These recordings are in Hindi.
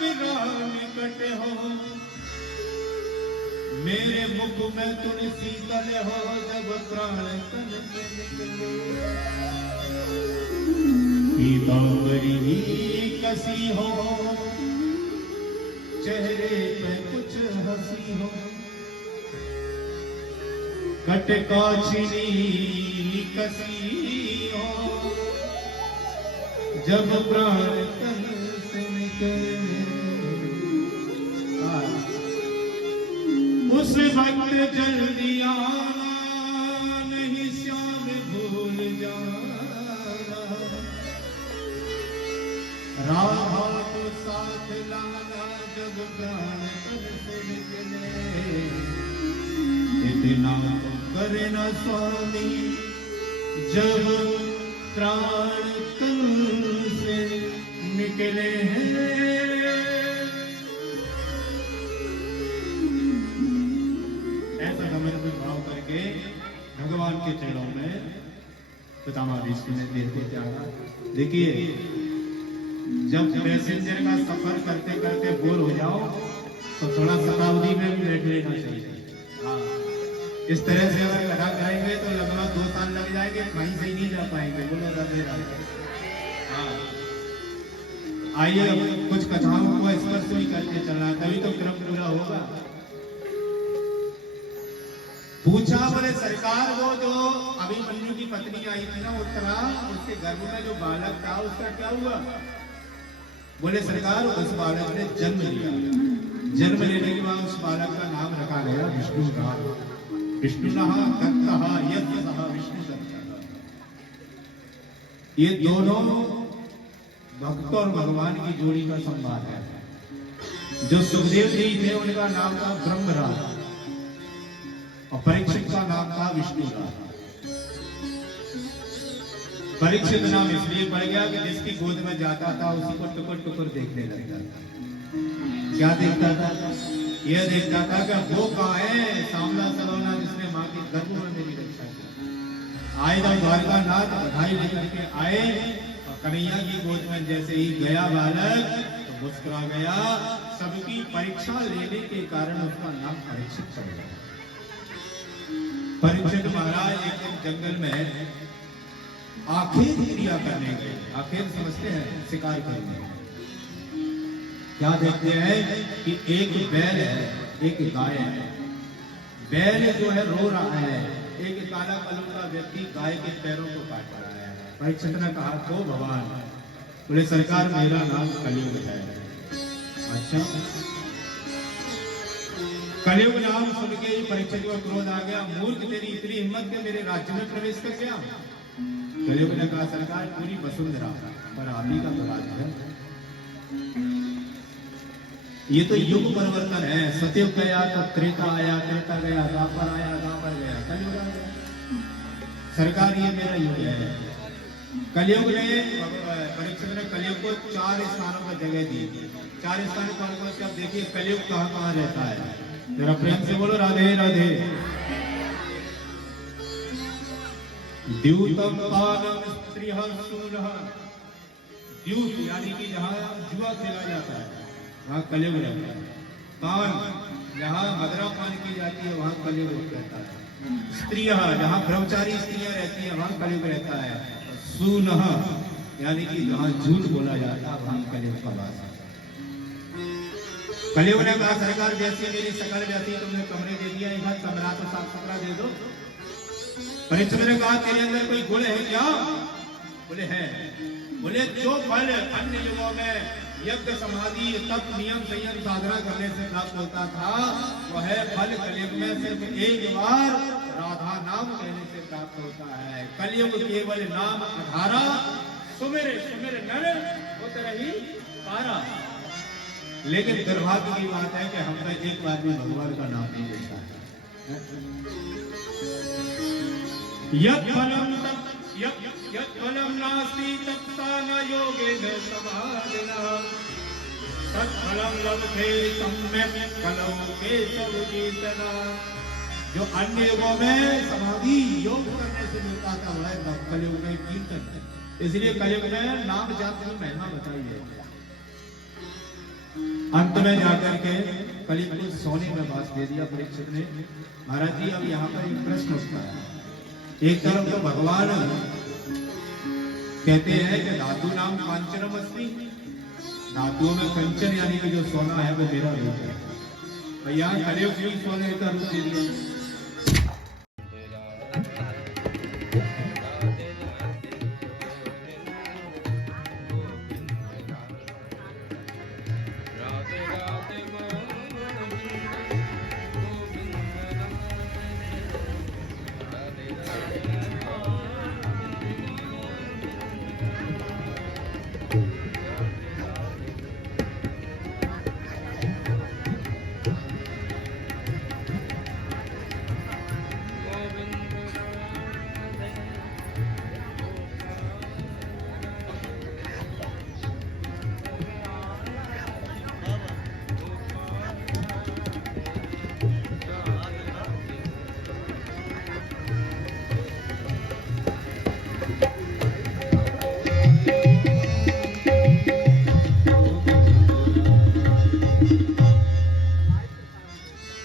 विरह निकट हो, मेरे मुख में तुलसी तल हो, जब प्राण तन से निकले। पीतांबरी कसी हो, चेहरे पे कुछ हंसी हो, कटकाछिनी कसी हो, जब प्राण तन से निकले। उस वक्त जल्दी आना, नहीं श्याम भूल जाना, राधा को साथ लाना, जब प्राण तन से निकले। इतना तो करे न स्वामी, जब प्राण तन से निकले हैं। भाव करके भगवान के चरणों में पितामह विष्णु ने देह को त्यागा। देखिए, जब पैसेंजर का सफर करते करते बोर हो जाओ तो थोड़ा शताब्दी में भी बैठ लेना चाहिए। हाँ, इस तरह से अगर कथा करेंगे तो लगभग 2 साल लग जाएंगे, कहीं से ही नहीं जा पाएंगे। बोलो राधे राधे। हाँ, आइए कुछ कथाओं को स्पर्श नहीं करके चलना, तभी तो क्रम पूरा होगा। पूछा, बोले सरकार, वो जो अभिमन्यु की पत्नी आई थी ना उत्तरा, उसके गर्भ में जो बालक था उसका क्या हुआ? बोले सरकार, उस बालक ने जन्म लिया। जन्म लेने के बाद उस बालक का नाम रखा गया विष्णु। विष्णुनः दत्तः यज्ञः विष्णु दत्तः। ये दोनों भक्त और भगवान की जोड़ी का संवाद है। जो सुखदेव जी थे उनका नाम था ब्रह्मराज और परीक्षित का नाम था विष्णुराज। परीक्षित नाम इसलिए पड़ गया कि जिसकी गोद में जाता था उसी को टुकुर टुकुर देखने लगता था। क्या देखता था? यह देखता था कि वो कहाँ है सांवला सलोना जिसने माँ की गर्भ में मेरी रक्षा की। आए जब द्वारका नाथ बधाई लेकर के आए और कन्हैया की गोद में जैसे ही गया बालक तो मुस्कुरा गया। सबकी परीक्षा लेने के कारण उसका नाम परीक्षित पड़ गया। परीक्षित महाराज एक दिन जंगल में आखेट क्रिया करने गए। आखेट समझते हैं? शिकार करने। क्या देखते हैं कि एक बैल है, एक गाय है। बैल जो है रो रहा है, एक काला कलर का व्यक्ति गाय के पैरों को काट रहा है। परीक्षित ने कहा, तो भगवान? बोले सरकार, मेरा नाम कलियुग है। अच्छा, कलियुग नाम सुन के ही परीक्षित को क्रोध आ गया। मूर्ख, तेरी इतनी हिम्मत के मेरे राज्य में प्रवेश कर गया? कलियुग ने कहा, सरकार, पूरी वसुंधरा पर आप ही का तो राज्य है। ये तो युग परिवर्तन है। सतयुग गया तो त्रेता आया, त्रेता गया द्वापर आया, द्वापर गया कलियुग आ गया। सरकार, ये मेरा युग है। कलियुग ने परीक्षित ने कलियुग को 4 स्थानों पर जगह दी। 4 स्थान कौन-कौन से? अब देखिए कलियुग कहाँ कहाँ रहता है। जरा प्रेम से बोलो राधे राधे। द्यूतम पानम स्त्रियः शूलः। द्यूत यानी कि जहाँ जुआ खेला जाता है वहाँ कलियुग रहता है। पान, जहाँ मदिरापान की जाती है वहाँ कलियुग रहता है। स्त्रियः, जहाँ ब्रह्मचारी स्त्रियां रहती है वहाँ कलियुग रहता है। शूलः यानी कि जहाँ झूठ बोला जाता है वहाँ कलियुग का वास है। कलियुग ने कहा, सरकार, जैसी मेरी शकल वैसी तुमने कमरे दे दिया, एक हाथ कमरा तो साफ सुथरा दे दो। परीक्षित ने कहा, तेरे अंदर कोई गुण है क्या? बोले है। बोले जो फल अन्य युगों में यज्ञ समाधि तप नियम संयम साधना करने से प्राप्त होता था वह फल कलियुग में सिर्फ एक बार राधा नाम कहने से प्राप्त होता है। कलियुग केवल नाम आधारा, सुमिर सुमिर नर होत रही पारा। लेकिन दुर्भाग्य की बात है कि हमने एक बार भी भगवान का नाम नहीं लेता है। यत् फलम नास्ति तत्ता न योगेन समाधिना तत्फलम लभते सम्यक् कलौ केशव कीर्तना। जो अन्य युगों में समाधि योग करने से मिलता था वह कलयुग में कीर्तन है। इसलिए कलयुग में नाम जाप की महिमा बताई है। अंत में जाकर के कलिप को सोने में बांस दे दिया परीक्षित ने। महाराज जी, अब यहाँ पर एक प्रश्न उठता है। एक तरफ तो भगवान कहते हैं कि धातु नाम कांचनम अस्ति, धातुओं में कंचन यानी कि जो सोना है वो मेरा रूप है। और यहाँ कलियुग भी सोने का रूप दे दिया।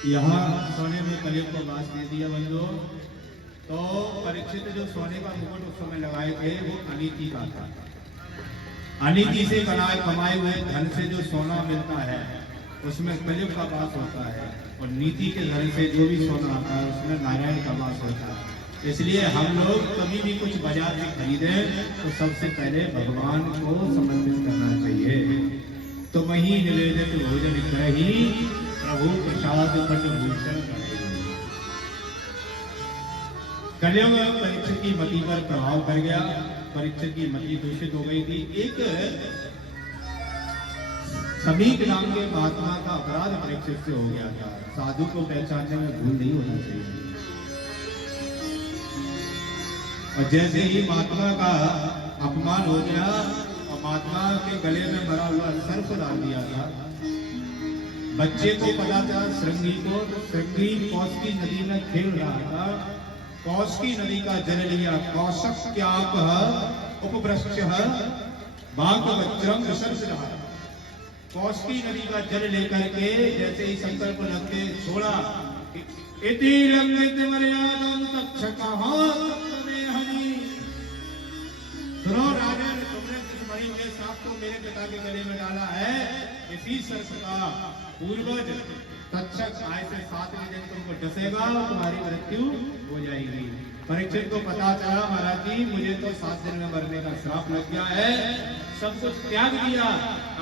यहाँ सोने में कलियुग को बांस दे दिया बंधु। तो परीक्षित जो सोने का मुकुट उस समय लगाए थे वो अनीति का था। अनीति से कमाए हुए धन से जो सोना मिलता है उसमें कलियुग का वास होता है, और नीति के धन से जो भी सोना आता है उसमें नारायण का वास होता है। इसलिए हम लोग कभी भी कुछ बाजार में खरीदे तो सबसे पहले भगवान को समर्पित करना चाहिए। तो वही निवेदित भोजन ग्रही प्रभु प्रसाद पट भूषण। कलियुग परीक्षित की मति पर प्रभाव कर गया। परीक्षित की मति दूषित हो गई थी। एक समीक नाम के महात्मा का अपराध परीक्षित से हो गया था। साधु को पहचानने में भूल नहीं होना चाहिए। और जैसे ही महात्मा का अपमान हो गया और महात्मा के गले में मरा हुआ सर्प डाल दिया था, बच्चे को पता था श्रृंगी को, श्रृंगी कौशिकी नदी में खेल रहा था। कौशिकी नदी का जल लिया कौशक्याप उपभ्रष्ट बाघ वज्रम विसर्ज रहा। कौशिकी नदी का जल लेकर के जैसे ही शंकर को लग के छोड़ा, इति लंघित मर्यादम तक्षकः तत्तमेहनि। सुनो राजन, तुमने जिस मरी हुए सांप को मेरे पिता के गले में डाला है, इसी सर्प का पूर्वज तक्षक आए से 7वें दिन तुमको डसेगा और तुम्हारी मृत्यु हो जाएगी। परीक्षित को पता चला, महाराज जी मुझे तो 7 दिन में मरने का श्राप लग गया है। सब कुछ त्याग दिया,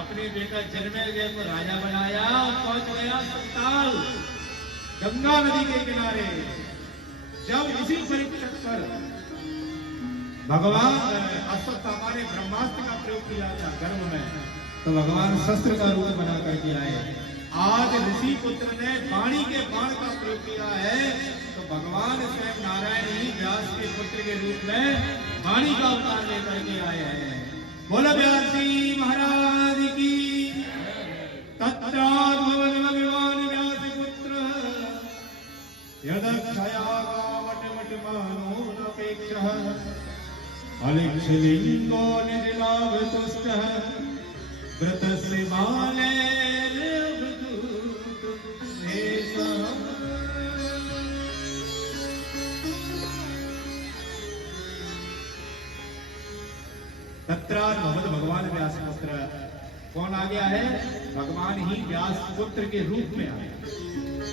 अपने बेटा जन्मेजय को राजा बनाया और पहुंच गया संताल गंगा नदी के किनारे। जब इसी परीक्षित पर भगवान अश्वत्थामा ने ब्रह्मास्त्र का प्रयोग किया था गर्भ में, तो भगवान शस्त्र का रूप बना करके आए। आज ऋषि पुत्र ने वाणी के बाण का प्रयोग किया है, तो भगवान स्वयं नारायण ही व्यास के पुत्र के रूप में वाणी का अवतार लेकर के आए हैं। बोलो व्यास जी महाराज की। तत्रात् भगवान भगवान व्यास पुत्र यदक्षया गावट मानो नपेक्षः अलिक्षलिंगो निजलाभ तुष्टः व्रत से माने भगवान व्यास पुत्र। कौन आ गया है? भगवान ही व्यास पुत्र के रूप में आया,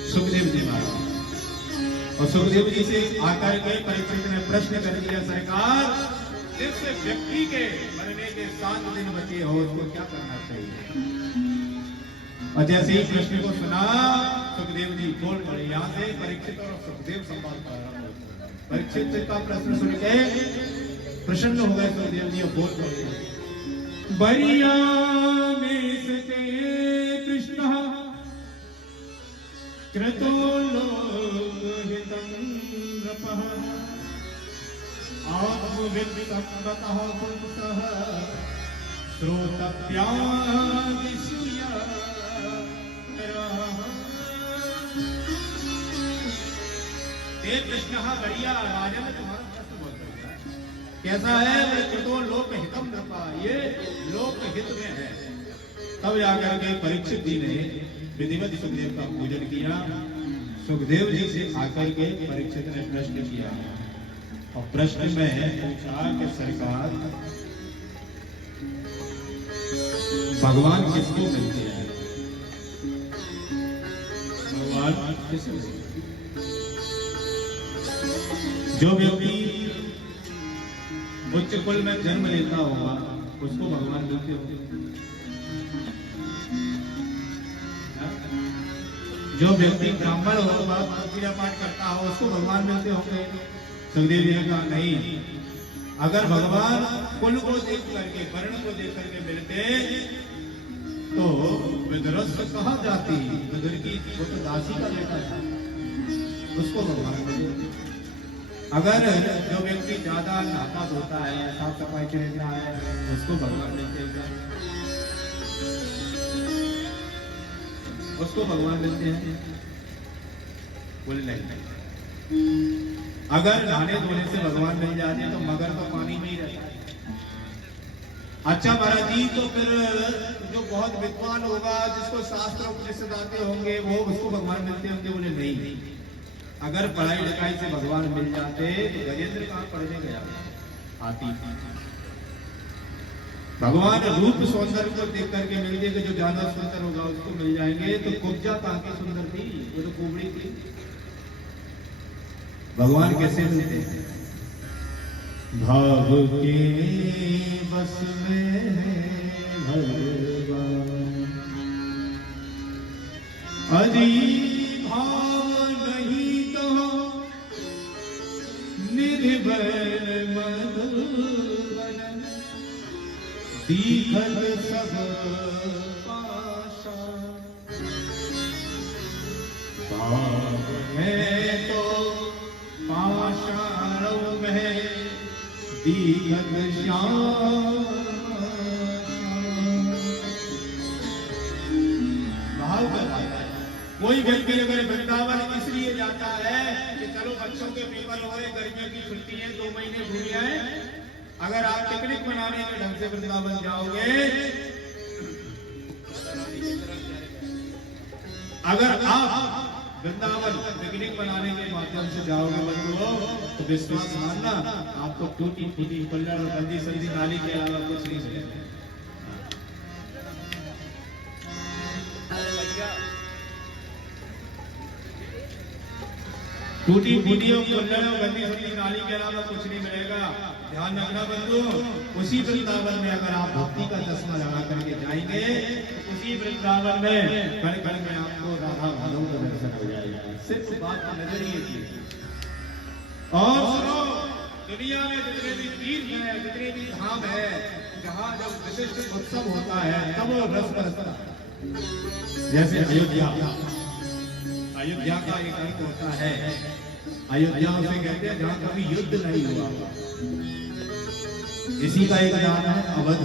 सुखदेव जी महाराज। और सुखदेव जी से आकर के परीक्षित ने प्रश्न कर दिया, सरकार जिस व्यक्ति के मरने के 7 दिन बचे हो उसको क्या करना चाहिए? और जैसे ही प्रश्न को सुना सुखदेव जी बोल पड़े। यहाँ से परीक्षित और सुखदेव संवाद प्रारंभ होता है। परीक्षित का प्रश्न सुन के प्रसन्न हो गए सुखदेव जी और बोल पड़े, बरिया में सते कृष्ण कृतो लोकहितं नृपः आत्मवित्तः पुंसः श्रोतव्या विसूया। कृष्ण बढ़िया राजा ने तुम्हारा प्रश्न बहुत बढ़िया कैसा है? कृतो लोक हितम नृपा, ये लोक हित में है। तब जाकर के परीक्षित जी ने विधिवत सुखदेव का पूजन किया। सुखदेव जी से आकर के परीक्षित ने प्रश्न किया और प्रश्न में पूछा कि सरकार भगवान किसको मिलते हैं? भगवान किसको मिलते हैं? जो व्यक्ति उच्च कुल में जन्म लेता होगा उसको भगवान मिलते होंगे। जो व्यक्ति ब्राह्मण होगा, पूजा पाठ करता हो, उसको भगवान मिलते होंगे। सुखदेव जी ने कहा नहीं, अगर भगवान कुल को देख करके, वर्ण को देख करके मिलते तो विदुरस्थ कहाँ जाती? विदुर की वो तो दासी का बेटा था, उसको भगवान मिलते। अगर जो व्यक्ति ज्यादा नहाता धोता है, साफ सफाई करता है, उसको भगवान मिलते हैं, उसको भगवान मिलते हैं। बोले नहीं, अगर नहाने धोने से भगवान मिल जाते हैं तो मगर तो पानी में ही रहता है। अच्छा महाराज जी, तो फिर जो बहुत विद्वान होगा, जिसको शास्त्र उपनिषद आते होंगे, वो उसको भगवान मिलते होंगे? बोले नहीं, अगर पढ़ाई लिखाई से भगवान मिल जाते तो गजेंद्र कहाँ पढ़ने गया? हाथी। भगवान रूप सौंदर्य को देख करके मिल गए कि जो ज्यादा सुंदर होगा उसको मिल जाएंगे। तो कुब्जा कहाँ की सुंदर थी? वो तो कुबड़ी थी। भगवान कैसे मिलते हैं? भाव के बस में भगवान, अजी भाव नहीं तो निर्भर मधुबन, दीखल सब पाशा, भाव है तो पाषाणों में दीघल श्याम। भाव करता है कोई व्यक्ति अगर वृंदावन इसलिए जाता है कि चलो बच्चों के पेपर हो रहे, गर्मियों की छुट्टी है, 2 महीने घूम आए। अगर आप पिकनिक मनाने के ढंग से वृंदावन जाओगे, अगर आप वृंदावन पिकनिक बनाने के माध्यम से जाओगे बंधुओं, तो विश्वास मानना आपको टूटी फूटी पल्लड़ और गंदी संदी नाली के अलावा कुछ नहीं मिलेगा। टूटी फूटी और पल्लड़ और गंदी संदी नाली के अलावा कुछ नहीं मिलेगा। ध्यान रखना बंधुओं, उसी वृंदावन में अगर आप भक्ति का चश्मा लगा करके जाएंगे तो उसी वृंदावन में कण कण में आपको राधा माधव का दर्शन हो जाएगा। सिर्फ बात का नजरिए की। और सुनो, दुनिया में जितने भी तीर्थ हैं, जितने भी धाम है, जहाँ जब विशिष्ट उत्सव होता है तब वो रस बरसता है। जैसे अयोध्या, अयोध्या का एक अर्थ होता है, अयोध्या उसे कहते हैं जहाँ कभी युद्ध नहीं हुआ। इसी का एक नाम है अवध।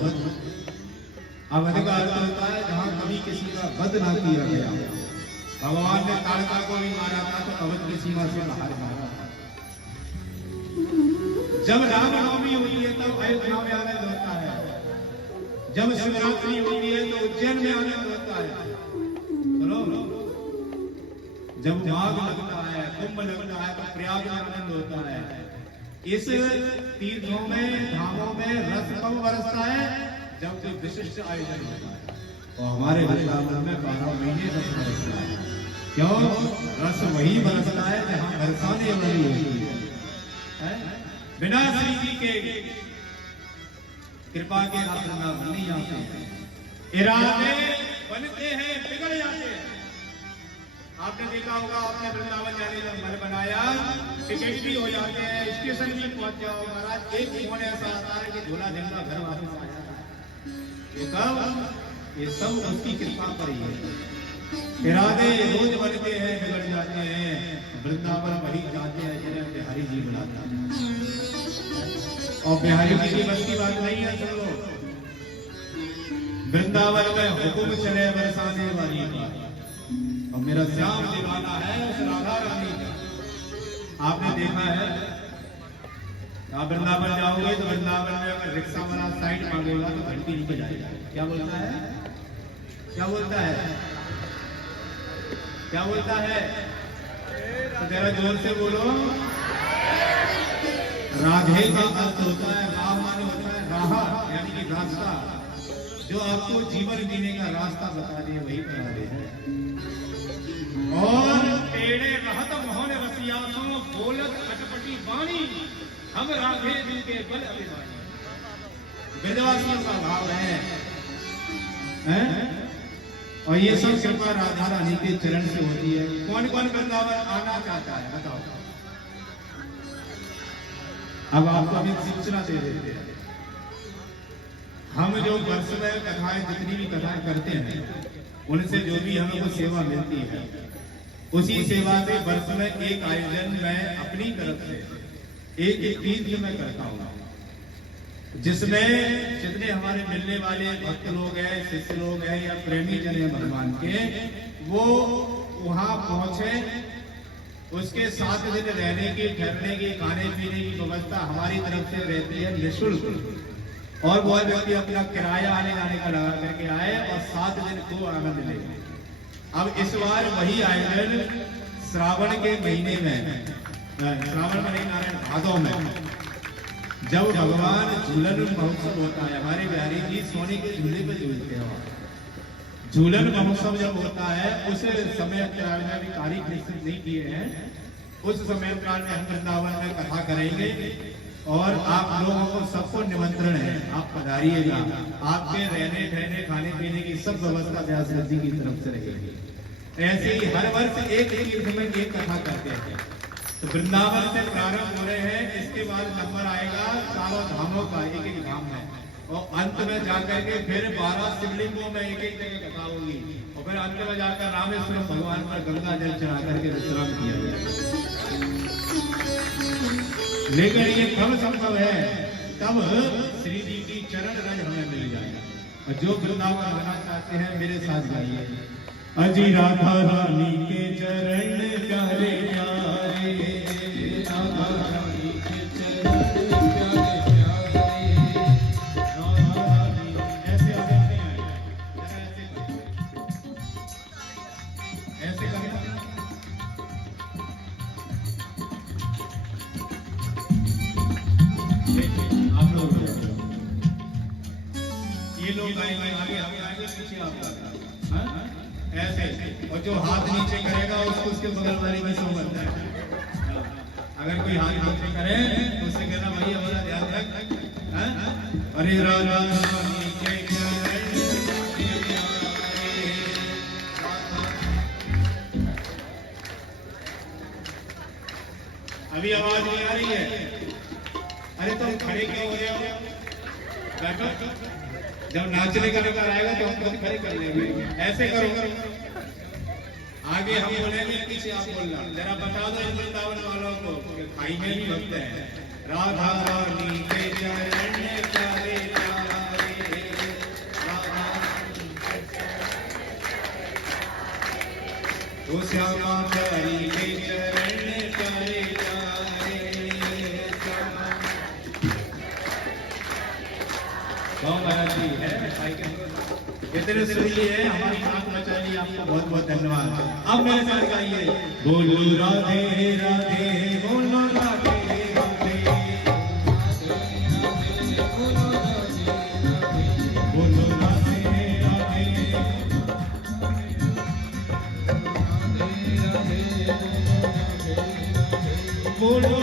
अवध का अर्थ होता है जहाँ कभी किसी का वध ना किया गया। भगवान ने ताड़का को भी मारा था तो अवध की सीमा से बाहर मारा था। जब रामनवमी होती है तब अयोध्या में आनंद होता है। जब शिवरात्रि होती है तो उज्जैन में आनंद होता है। सुनो, जब माघ लगता है, कुंभ लगता है तो प्रयाग में आनंद होता है। इस तीर्थों में, धामों में रस कब बरसता है? जब कोई विशिष्ट आयोजन होता है। और हमारे वृंदावन में 12 महीने रस बरसता है। क्यों? रस वही बरसता है जहाँ बरसाने वाली होती है। बिना श्री जी के कृपा के आप वृंदावन नहीं आते। इरादे बनते हैं, बिगड़ जाते हैं। आपने देखा होगा, आपने वृंदावन जाने का मन बनाया, टिकट भी हो जाते हैं, स्टेशन भी पहुंच जाओ, महाराज एक फोन ऐसा आता है कि झोला झंडा घर वापस आ जाता है। ये कब? ये सब उसकी कृपा पर ही है। इरादे रोज बनते हैं, बिगड़ जाते हैं। वृंदावन वही जाते हैं जिन्हें बिहारी जी बुलाते हैं। और बिहारी जी की बस की बात नहीं है। सुन लो, वृंदावन में हुक्म चले बरसाने वाली का, और मेरा श्याम दीवाना है उस राधा रानी का। आपने देखा है, आप वृंदावन जाओगे तो वृंदावन में अगर रिक्शा वाला साइड मांगेगा तो घंटी नहीं बजाएगा। क्या बोलता है? क्या बोलता है? क्या बोलता है? तो जरा जोर से बोलो। राधे का अर्थ होता है, राह माने होता है राह, यानी कि रास्ता, जो आपको जीवन जीने का रास्ता बता दे, वही राधे है। और टेढ़े रहत मोहन रसियासों बोलत अटपटी वाणी, हम राधे दिल के बल अभिमानी। ब्रजवासियों का भाव है? और ये सब कृपा राधा रानी के चरण से होती है। कौन कौन वृंदावन आना चाहता है बताओ? अब आपको अभी सूचना दे देते हैं। हम जो वर्ष में कथाएं, जितनी भी कथाएं करते हैं, उनसे जो भी हमको सेवा मिलती है, उसी सेवा से वर्ष में एक आयोजन मैं अपनी तरफ से एक तीर्थ मैं करता हूँ, जिसमें जितने हमारे मिलने वाले भक्त लोग हैं, शिष्य लोग हैं या प्रेमी जन हैं भगवान के, वो वहां पहुंचे। उसके 7 दिन रहने की, ठहरने की, खाने पीने की व्यवस्था हमारी तरफ से रहती है निःशुल्क। और वह व्यक्ति अपना किराया आने जाने का लगा करके आए और 7 दिन को आनंद ले। अब इस बार वही आयोजन श्रावण के महीने में, श्रावण महीने नारायण भादव में, जब भगवान झूलन महोत्सव होता है, हमारे बिहारी जी सोने के झूले पे झूलते हैं। झूलन महोत्सव जब होता है, उस समय काल में भी तारीख निश्चित नहीं किए हैं, उस समय काल में हम वृंदावन में कथा करेंगे और आप लोगों को सबको निमंत्रण है, आप पधारिएगा। आपके रहने ठहरने खाने पीने की सब व्यवस्था व्यास जी की तरफ से रहेगी। ऐसे ही हर वर्ष एक तीर्थ में एक कथा करते हैं। तो वृंदावन से प्रारंभ हो रहे हैं, इसके बाद नंबर आएगा चारों धामों का, एक एक धाम में, और अंत में जाकर के फिर 12 शिवलिंगों में एक एक जगह कथा होगी, और फिर अंत में जाकर रामेश्वरम भगवान पर गंगा जल चढ़ा करके विश्राम किया जाएगा। लेकिन ये कब संभव है? तब श्री जी की चरण रज हमें मिल जाएगा। और जो वृंदावन आना चाहते हैं मेरे साथ गाइए। अजी राधा रानी के चरण प्यारे प्यारे, राधा रानी के चरण प्यारे प्यारे, राधा रानी। ऐसे आगे नहीं आएगा, ऐसे करना। आप लोग ये लोग आएंगे, आगे आगे आगे पीछे आप ऐसे, और जो हाथ नीचे करेगा उसको उसके बगल वाले में सो बनता है। अगर कोई हाथ नीचे करे तो उससे कहना भाई हमारा ध्यान रख। अरे राधा रानी के चरण। अभी आवाज नहीं आ रही है? अरे तुम खड़े क्यों हो रहे हो? बैठो, जब नाचने का नंबर आएगा तो हम तुम खड़े कर लेंगे। ऐसे करो, आगे हम बोलेंगे, पीछे आप बोलना। जरा बता दो इन वृंदावन वालों को कि भाई में भी भक्त है। राधा रानी के चरण प्यारे प्यारे, राधा तो श्यामा प्यारी के चरण प्यारे प्यारे, मराठी है इतने सुरीली है, हमारी बात बचा ली। आपको बहुत बहुत धन्यवाद। अब मेरे साथ गाइए, बोलो राधे राधे, बोलो राधे राधे, बोलो राधे राधे, बोलो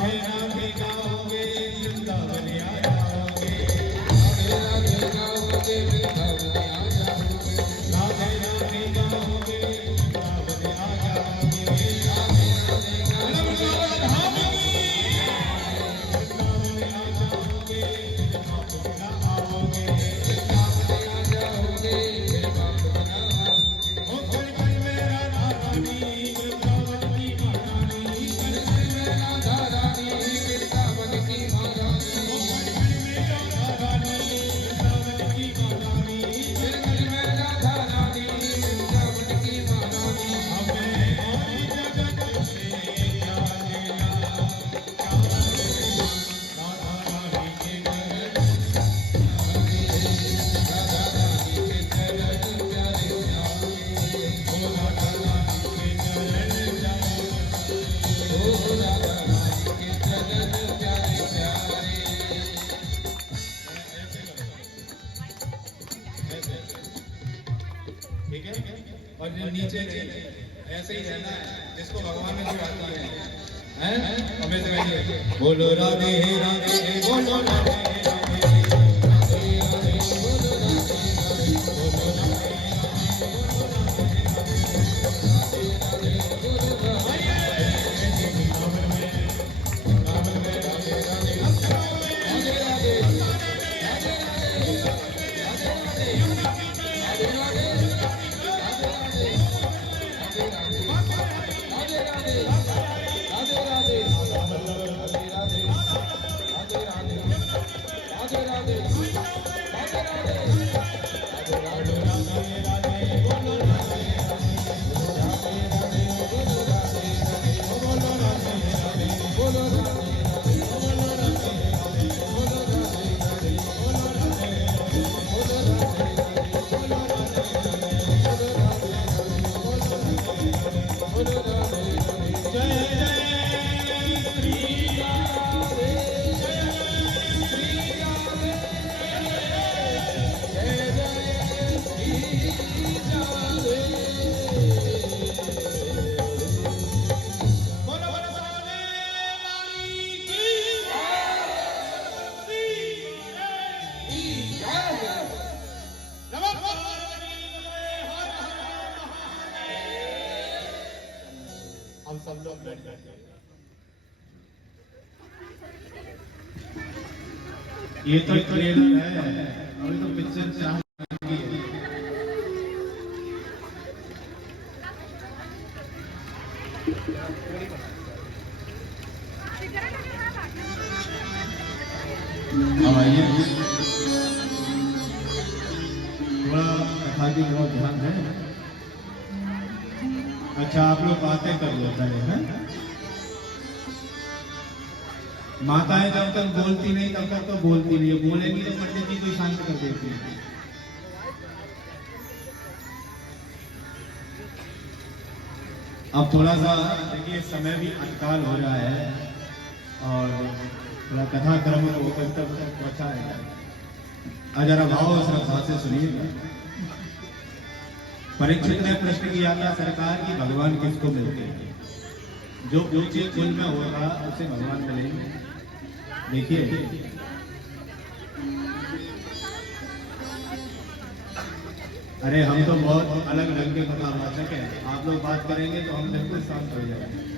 राधे राधे गाओगे वृंदावन आ जाओगे, राधे राधे गाओगे वृंदावन आ जाओगे, राधे राधे गाओगे वृंदावन आ जाओगे, राधे राधे गाओगे धाम की वृंदावन आ जाओगे, वापस न आओगे। वृंदावन आ जाओगे फिर वापस न आओगे। ओ घर घर में राधा रानी वृंदावन की महारानी, घर घर में राधा रानी वृंदावन की महारानी, घर घर में राधा रानी वृंदावन की महारानी, घर घर में राधा रानी वृंदावन की महारानी। हमें और जगत से क्या लेना, राधा रानी के घर, राधा रानी के चरण प्यारे जाओगे, ओ राधा रानी के चरण जाओ, ओ राधा रानी के चरण प्यारे प्यारे। ठीक है। और जो नीचे ऐसे ही रहना है, जिसको भगवान ने सिखाती है, हमें से कहिए बोलो राधे राधे बोलो राधे राधे, राधे राधे बोलो राधे राधे, बोलो राधे राधे राधे बोलो राधे वृंदावन में राधे राधे राधे राधे राधे हम सब लोग बैठ जाते हैं। ये तो ट्रेलर है, अभी तो पिक्चर चालू है। अब आइए थोड़ा कथा की तरफ ध्यान है। अच्छा आप लोग बातें कर लो पहले, हैं? माताएं जब तक बोलती नहीं तब तक तो बोलती नहीं है, बोलेंगी तो पंडित जी को शांत कर देती है। अब थोड़ा सा देखिए समय भी अंतकाल हो रहा है और थोड़ा कथा क्रम होकर तब तक पहुंचा है। जरा भाव और श्रद्धा से सुनिएगा। परीक्षित ने प्रश्न किया था सरकार की भगवान किसको मिलते हैं? जो ऊंचे कुल में होगा उसे भगवान मिलेंगे। देखिए अरे हम तो बहुत अलग ढंग के कथावाचक हैं, आप लोग बात करेंगे तो हम बिल्कुल शांत हो जाएंगे।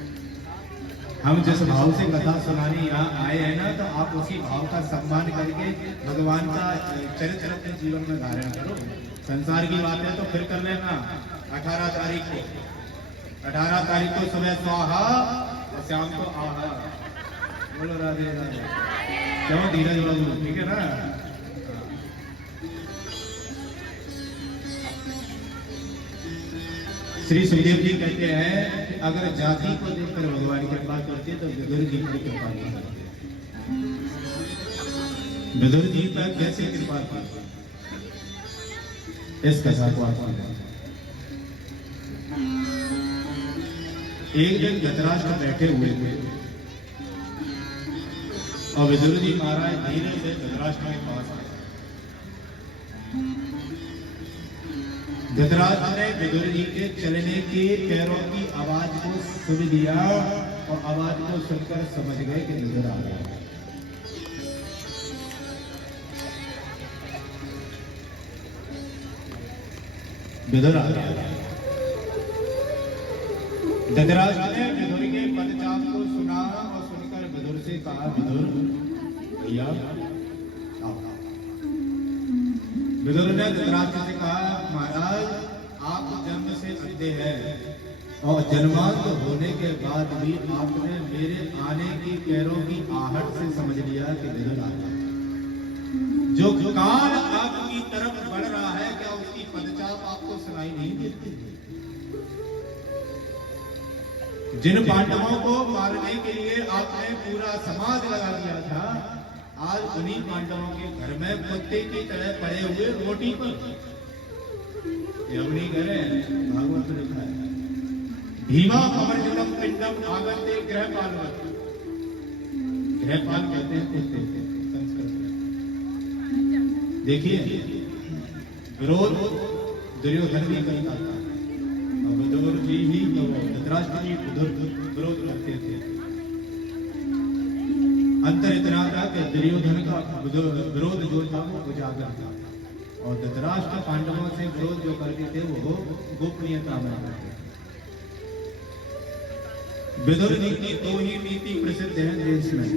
हम जिस भाव से कथा सुनाने यहाँ आए हैं ना, तो आप उसी भाव का सम्मान करके भगवान का चरित्र अपने जीवन में धारण करो। संसार की बात है तो फिर कर लेना। 18 तारीख को सुबह स्वाहा और शाम को आहा। बोलो राधे राधे। क्यों धीरज बोलो, ठीक है ना? श्री सुखदेव जी कहते हैं कि अगर जाति को देखकर भगवान कृपा करते तो विदुर जी की कृपा करते। विदुर जी पर कैसे कृपा की इस कथा को आप एक दिन धृतराष्ट्र बैठे हुए थे और विदुर जी महाराज धीरे से धृतराष्ट्र के पास आए। धृतराष्ट्र ने विदुर जी के चलने के पैरों की आवाज को सुन लिया और आवाज को सुनकर समझ गए कि विदुर आ गया। विदुर आ गया। धृतराष्ट्र ने विदुर के पदचाप को सुना और सुनकर विदुर से कहा, विदुर भैया आओ। विदुर ने धृतराष्ट्र से कहा, महाराज आप जन्म से अंधे हैं और जन्मांत होने के बाद भी आपने मेरे आने की पैरों की आहट से समझ लिया कि विदुर आ गया। जो काल आपकी तरफ बढ़ रहा है, क्या उसकी पदचाप आपको सुनाई नहीं देती? जिन पांडवों को मारने के लिए आपने पूरा समाज लगा दिया था, आज उन्हीं पांडवों के घर में कुत्ते की तरह पड़े हुए रोटी पर नहीं करे। भागवत में लिखा है, भीमा अमरजलम पिंडम आगंते गृहपाल। गृहपाल कहते हैं कुत्ते संस्कृत में। देखिए विरोध दुर्योधन भी करता था, विदुर जी ही धृतराष्ट्र जी विरोध करते थे। अंतर इतना था कि दुर्योधन का विरोध जो था वो उजागर था और धृतराष्ट्र पांडवों से विरोध जो करते थे वो गोपनीयता में करते थे। विदुर जी की दो ही नीति प्रसिद्ध है देश में,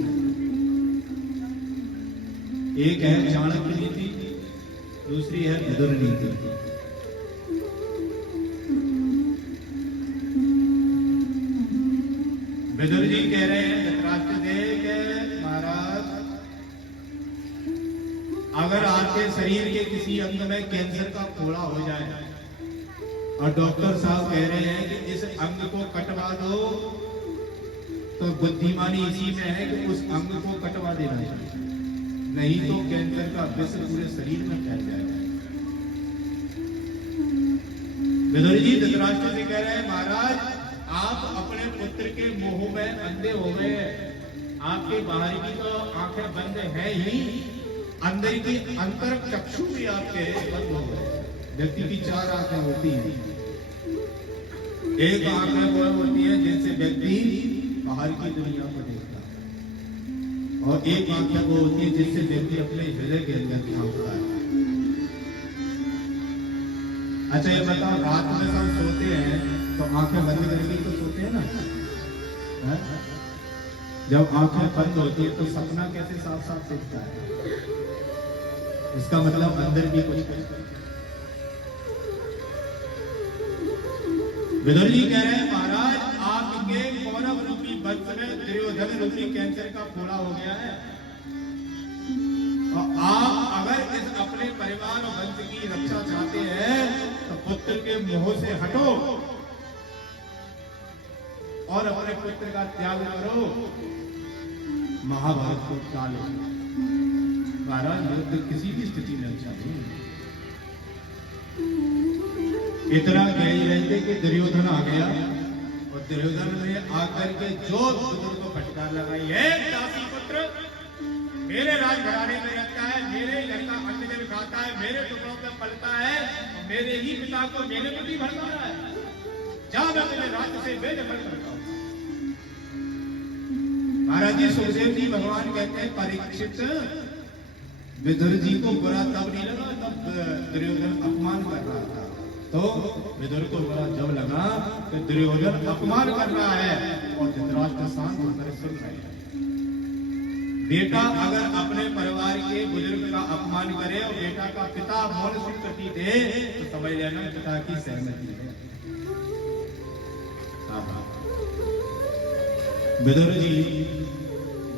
एक है चाणक्य नीति, दूसरी है विदुर नीति। विदुर जी कह रहे हैं धृतराष्ट्र से कि महाराज अगर आपके शरीर के किसी अंग में कैंसर का फोड़ा हो जाए और डॉक्टर साहब कह रहे हैं कि इस अंग को कटवा दो, तो बुद्धिमानी इसी में है कि उस अंग को कटवा देना चाहिए, नहीं तो कैंसर का विष पूरे शरीर में फैल जाएगा। विदुर जी धृतराष्ट्र से कह रहे हैं महाराज आप अपने पुत्र के मोह में अंधे हो गए हैं। आपके बाहर की तो आंखें बंद है ही, अंदर की अंतर चक्षु भी आपके बंद हो गए। व्यक्ति की चार आंखें होती हैं, एक आंखें वो होती है जिनसे व्यक्ति बाहर की दुनिया को देखता है और एक आंखें वो होती है जिससे व्यक्ति अपने हृदय के अंदर झांकता है। अच्छा ये बताओ, रात में सब सोते हैं तो आंखें बंद करके तो सोते हैं ना, है? जब आंखें बंद होती है तो सपना कैसे साफ साफ दिखता है? इसका मतलब अंदर भी कुछ। विदुर जी कह रहे हैं महाराज आपके कौरव रूपी वंश में दुर्योधन रूपी कैंसर का फोड़ा हो गया है और आप अगर इस अपने परिवार और वंश की रक्षा चाहते हैं तो पुत्र के मोह से हटो और अपने पुत्र का त्याग करो, महाभारत को टालो। महाराज युद्ध किसी भी स्थिति में अच्छा नहीं। इतना कह ही रहे थे कि दुर्योधन आ गया और दुर्योधन ने आकर के जो विदुर को फटकार लगाई है, दासी पुत्र मेरे राजघराने में रहता है, मेरे घर का अन्न जल खाता है, मेरे टुकड़ों पे पलता है, मेरे ही पिता को मेरे प्रति भड़का रहा है। जा मैं तेरे राज्य से बेदखल करता हूं। महाराज जी सुखदेव जी भगवान कहते हैं परीक्षित विदुर जी को बुरा तब नहीं लगा तब दुर्योधन अपमान कर रहा था, तो विदुर को बुरा जब लगा कि दुर्योधन अपमान कर रहा है और धृतराष्ट्र शांत होकर सुन रहे हैं। बेटा अगर अपने परिवार के बुजुर्ग का अपमान करे और बेटा का पिता मौन स्वीकृति दे तो समझ लेना पिता की सहमति है। विदुर जी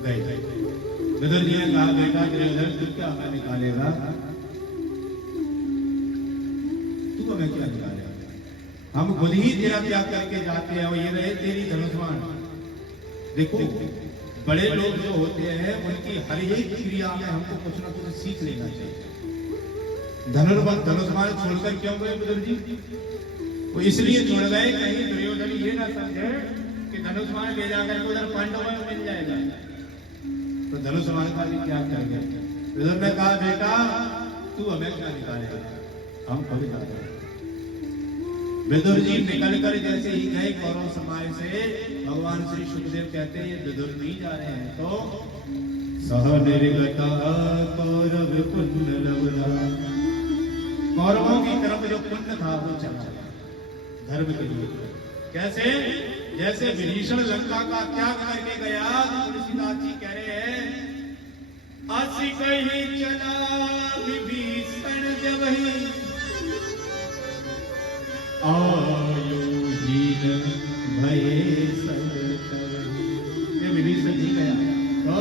गए। विदुर जी ने कहा बेटा दुर्योधन तू क्या हमें निकालेगा, तू हमें क्या निकालेगा, हम खुद ही तेरा त्याग करके जाते हैं और ये रहे तेरी धनुष्मान। देखो बड़े लोग जो होते हैं उनकी हर एक क्रिया में हमको कुछ ना कुछ सीख लेना चाहिए। धनुष्मान छोड़कर क्यों गए विदुर जी? वो इसलिए छोड़ गए कहीं दुर्योधन ये ना समझे कि धनुष्मान ले जाकर उधर पांडवों में मिल जाएगा, तो धनुष्मान का भी क्या कर गए। विदुर ने कहा बेटा तू हमें क्या निकालेगा, हम कभी जाते हैं विदुर जी निकल कर जैसे ही गए कौरव समाज से, भगवान श्री सुखदेव कहते हैं ये विदुर नहीं जा रहे हैं। तो सह निर्गता कौरव पुण्य लवला, कौरवों की तरफ जो पुण्य था वो चला गया धर्म के लिए। कैसे? जैसे विभीषण लंका का त्याग करके गया, तुलसीदास जी कह रहे हैं असी कहीं चला विभीषण जब ही आयुहीन भये सब तवहि। ये विभीषण जी गया तो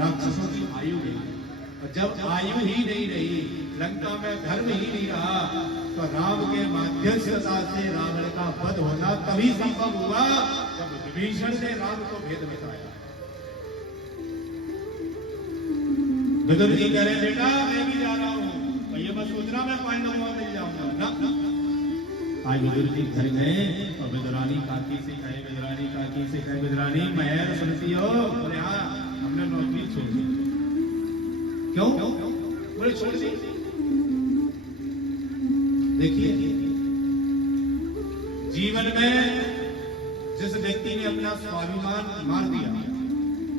राक्षसों की आयु गई, और जब आयु ही नहीं रही, लंका में धर्म ही नहीं रहा, तो राम के माध्यस्थता से रावण का वध होना तभी संभव हुआ जब विभीषण ने राम को भेद बताया। विदुर जी कह रहे बेटा मैं भी जा रहा हूं, ये मत सोचना मैं पांडवों में मिल जाऊंगा ना। आज विदुर जी घर गए और विदुरानी काकी से कहे, विदुरानी काकी से कहे, विदुरानी महर सुनती हो? बोले हाँ, हमने नौकरी छोड़ दी। क्यों? बोले छोड़ दी। देखिए जीवन में जिस व्यक्ति ने अपना स्वाभिमान मार दिया,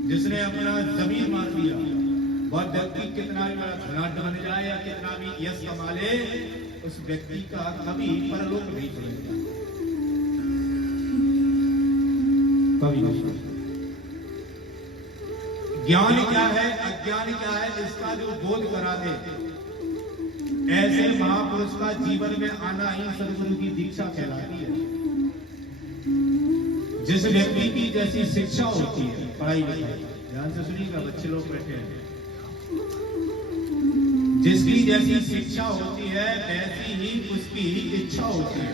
जिसने अपना जमीन मार दिया, वह व्यक्ति कितना भी बड़ा धनाढ्य बन जाए या कितना भी यश कमा ले, उस व्यक्ति का कभी परलोक नहीं चलेगा, कभी नहीं। ज्ञान क्या है, अज्ञान क्या है, इसका जो बोध करा दे, ऐसे महापुरुष का जीवन में आना ही सदगुरु की दीक्षा कहलाती है। जिस व्यक्ति की जैसी शिक्षा होती है, पढ़ाई लिखाई, ध्यान से सुनिएगा बच्चे लोग बैठे हैं, जिसकी जैसी शिक्षा होती है वैसी ही उसकी इच्छा होती है।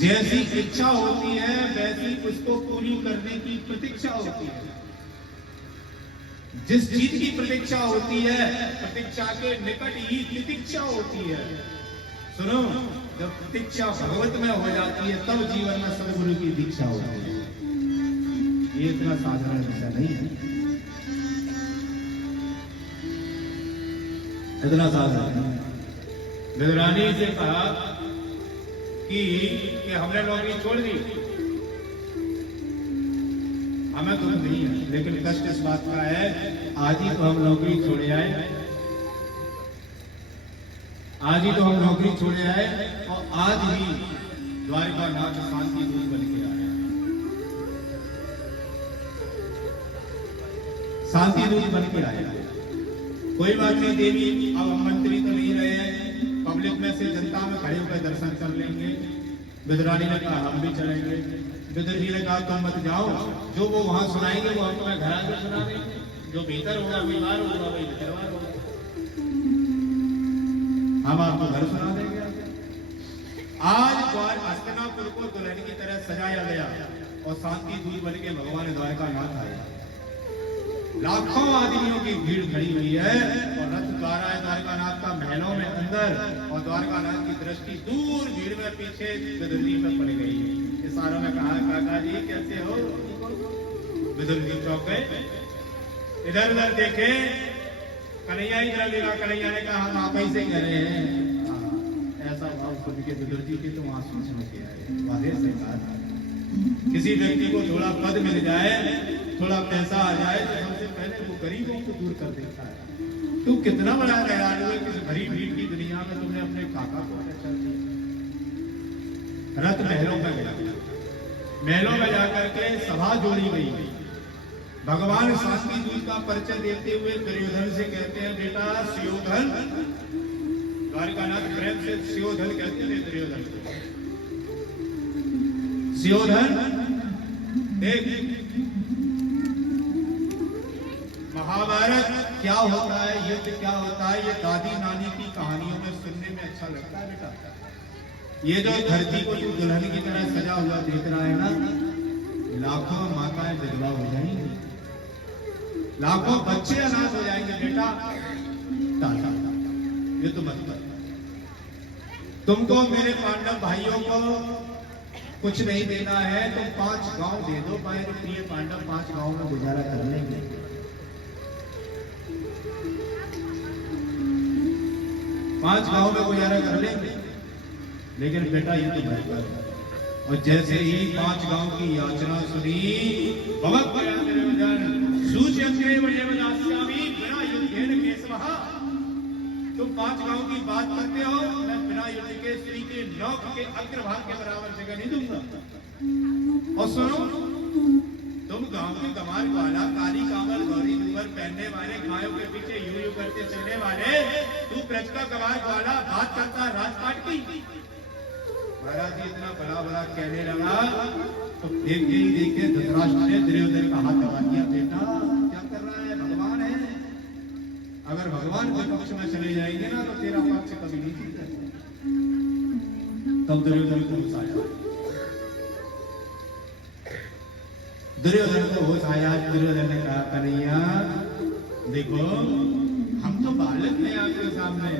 जैसी इच्छा होती है वैसी उसको पूरी करने की प्रतीक्षा होती है। जिस चीज की प्रतीक्षा होती है, प्रतीक्षा के निकट ही तितिक्षा होती है। सुनो, जब प्रतीक्षा भगवत में हो जाती है तब जीवन में सदगुरु की दीक्षा होती है। ये इतना साधारण विषय नहीं है, इतना साधारण। विदुरानी से कहा कि हमने नौकरी छोड़ दी, हमें दुख नहीं है, लेकिन कष्ट इस बात का है आज ही तो हम नौकरी छोड़े आए, आज ही तो हम नौकरी छोड़े आए और आज ही द्वारिका नाथ शांति दूत बन के आए, शांति दूत बन के आए। कोई बात नहीं देवी, अब हम मंत्री तो नहीं रहे हैं, पब्लिक में से जनता में खड़े होकर दर्शन कर लेंगे। विदुरानी ने कहा हम भी चलेंगे। विदुर जी ने कहा तुम मत जाओ, जो वो वहां सुनाएंगे वो हम तुम्हें घर आकर सुना देंगे, जो भीतर होगा वही बाहर होगा, वही दरबार होगा, हम आपको घर सुना देंगे। आज द्वार हस्तिनापुर को दुल्हन की तरह सजाया गया और शांति दूत बन के भगवान द्वारका नाथ आए। लाखों आदमियों की भीड़ खड़ी हुई है और रथ द्वारा है द्वारका नाथ का महलों में अंदर, और द्वारका नाथ की दृष्टि दूर भीड़ में पीछे विदुर जी पर पड़ गई है। इशारों में कहा काका जी कैसे हो? विदुर जी चौंक गए, इधर उधर देखे, कन्हैया ही इधर देखा, कन्हैया ने कहा हम आप ही से कह रहे हैं। ऐसा भाव सुन के विदुर जी के तो आंसू छलके आए। वादे से कहा किसी व्यक्ति को थोड़ा पद मिल जाए, थोड़ा पैसा आ जाए तो सबसे पहले वो गरीबों को दूर कर देता है। तू कितना बड़ा दयालु है, किस भरी भीड़ की दुनिया में तुमने अपने काका को अच्छा दिया। रथ महलों में गया, महलों में जाकर के सभा जोड़ी गई। भगवान शांति दूत का परिचय देते हुए दुर्योधन से कहते हैं बेटा सुयोधन, द्वारकानाथ प्रेम से सुयोधन कहते थे दुर्योधन को। सुयोधन देख, महाभारत क्या होता है, युद्ध क्या होता है, ये दादी नानी की कहानियों में सुनने में अच्छा लगता है बेटा। ये जो धरती को तू दुल्हन की तरह सजा हुआ देख रहा है ना, लाखों माताएं विधवा हो जाएंगी, लाखों बच्चे अनाथ हो जाएंगे बेटा। टाटा, ये तो मत कर। तुमको मेरे पांडव भाइयों को कुछ नहीं देना है, तुम 5 गांव दे दो, मेरे प्रिय पांडव 5 गांव में गुजारा कर लेंगे। 5 गांव में गुजारा कर लेंगे। लेकिन बेटा ये तो भयंकर है। और जैसे ही 5 गांव की याचना सुनी, भगत तुम 5 गांव की बात करते हो, मैं बिना युद्ध के श्री के नौक के अग्रभाग के बराबर जगह नहीं दूंगा। और सुनो, तुम गांव के कमाल वाला, काली कामल गौरी ऊपर पहनने वाले, गायों के पीछे यूं करते चलने वाले, तू ब्रज का कमाल वाला बात करता राजपाट की। महाराज जी इतना बड़ा बड़ा कहने लगा तो देखे धृतराष्ट्र ने दुर्योधन का हाथ दबा दिया। बेटा क्या कर रहा है, भगवान है, अगर भगवान के पक्ष में चले जाएंगे ना तो तेरा पक्ष कभी नहीं जीता। तब दुर्योधन को होश आया, दुर्योधन को होश आया। दुर्योधन ने कहा कन्हैया देखो, हम तो बालक हैं आपके सामने,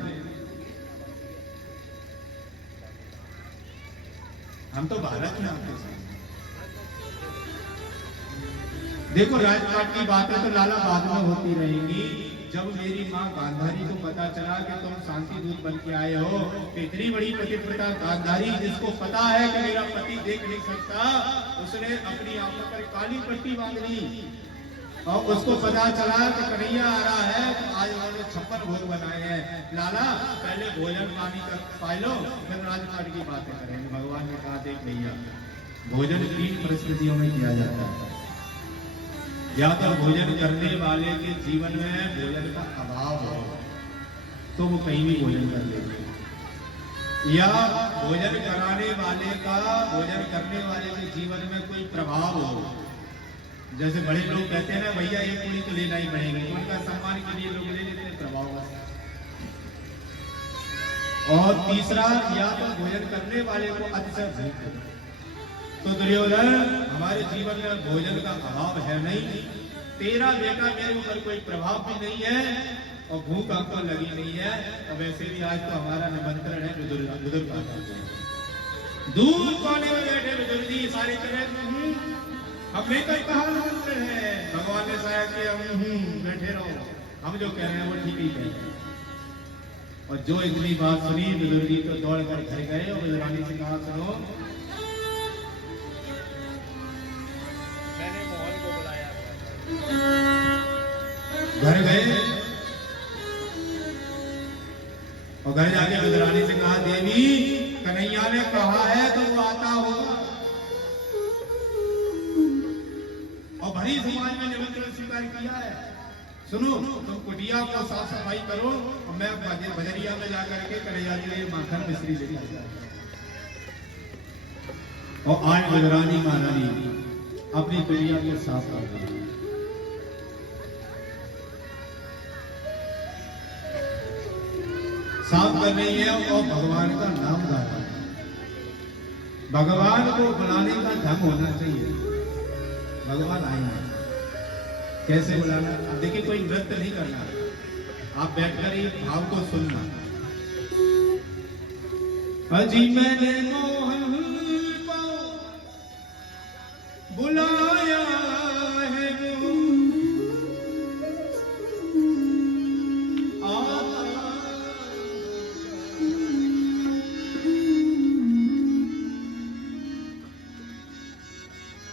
हम तो बालक हैं आपके सामने। देखो राजपाट की बातें तो लाला बाद में होती रहेंगी। जब मेरी माँ गांधारी को पता चला कि तुम शांति दूत बन के आए हो, इतनी बड़ी पतिव्रता गांधारी, जिसको पता है कि मेरा पति देख नहीं सकता, उसने अपनी आंखों पर काली पट्टी बांध ली। और उसको पता चला कि कन्हैया आ रहा है, तो आज उन्होंने 56 भोग बनाए हैं। लाला पहले भोजन पानी कर पा लो, फिर राजपाट की बातें करेंगे। भगवान ने कहा देख भैया, भोजन 3 परिस्थितियों में किया जाता है। या तो भोजन करने वाले के जीवन में भोजन का अभाव हो तो वो कहीं भी भोजन कर लेते, या भोजन कराने वाले का भोजन करने वाले के जीवन में कोई प्रभाव हो। जैसे बड़े लोग कहते हैं ना, भैया ये पूरी तो लेना ही पड़ेगी, उनका सम्मान के लिए लोग ले लेते हैं, प्रभाव। और तीसरा, या तो भोजन करने वाले को अतिशय भूख। तो दुर्योधन, हमारे जीवन में भोजन का अभाव है नहीं, तेरा बेटा मेरे ऊपर कोई प्रभाव भी नहीं है और भूख आपको लगी नहीं है। और वैसे भी आज तो हमारा निमंत्रण है विदुर का, दूर कोने में बैठे विदुर जी सारे तरह हमने तो कहा निमंत्रण है, भगवान ने साया कि बैठे रहो, हम जो कह रहे हैं वो ठीक ही कह रहे हैं। और जो इतनी बात सुनी, विदुर जी तो दौड़ कर घर गए और विदुरानी से कहा सुनो, घर गए और घर जाके विदुरानी से कहा देवी, कन्हैया ने कहा है तो वो आता होगा। और भरी समाज में निमंत्रण स्वीकार किया है। सुनो, तुम कुटिया को साफ सफाई करो और मैं बजरिया में जाकर के कन्हैया के लिए माखन मिश्री लेकर आता। और आज विदुरानी महारानी अपनी कुटिया को साफ कर रही है। साफ कर रही है और भगवान का नाम गा रही है। भगवान को बुलाने का ढंग होना चाहिए। भगवान आएंगे, कैसे बुलाना? अब देखिए, कोई नृत्य नहीं करना, आप बैठकर ही भाव को सुनना। अजी मैंने मोहन को बुलाया है,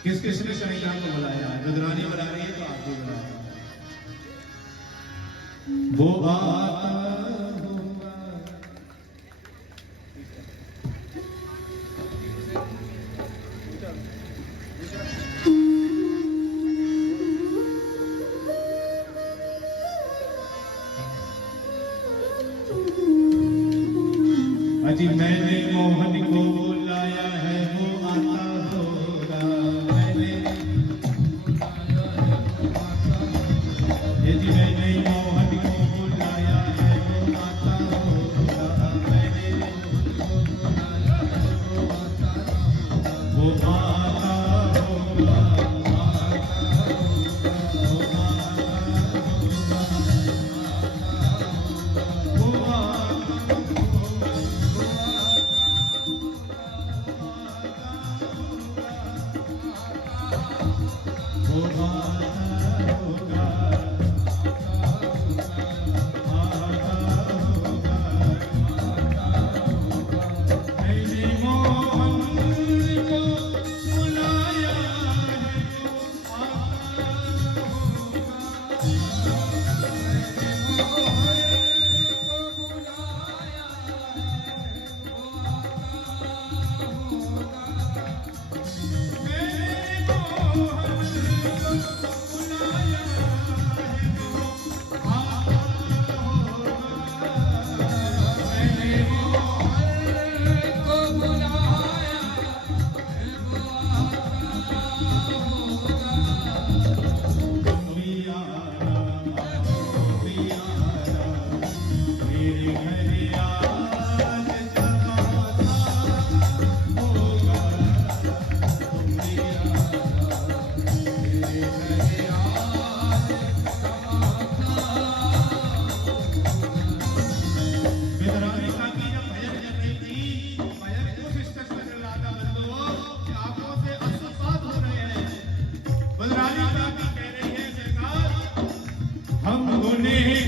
किस किसने कन्हैया को बुलाया? विदुरानी बुला रही है तो आप भी बुलाया। वो आता होगा, अजी मैंने मोहन को बुलाया है, वो आता होगा। मैंने मोहन को बुलाया है, वो आता होगा। मैंने वो आता होगा, वो आता होगा।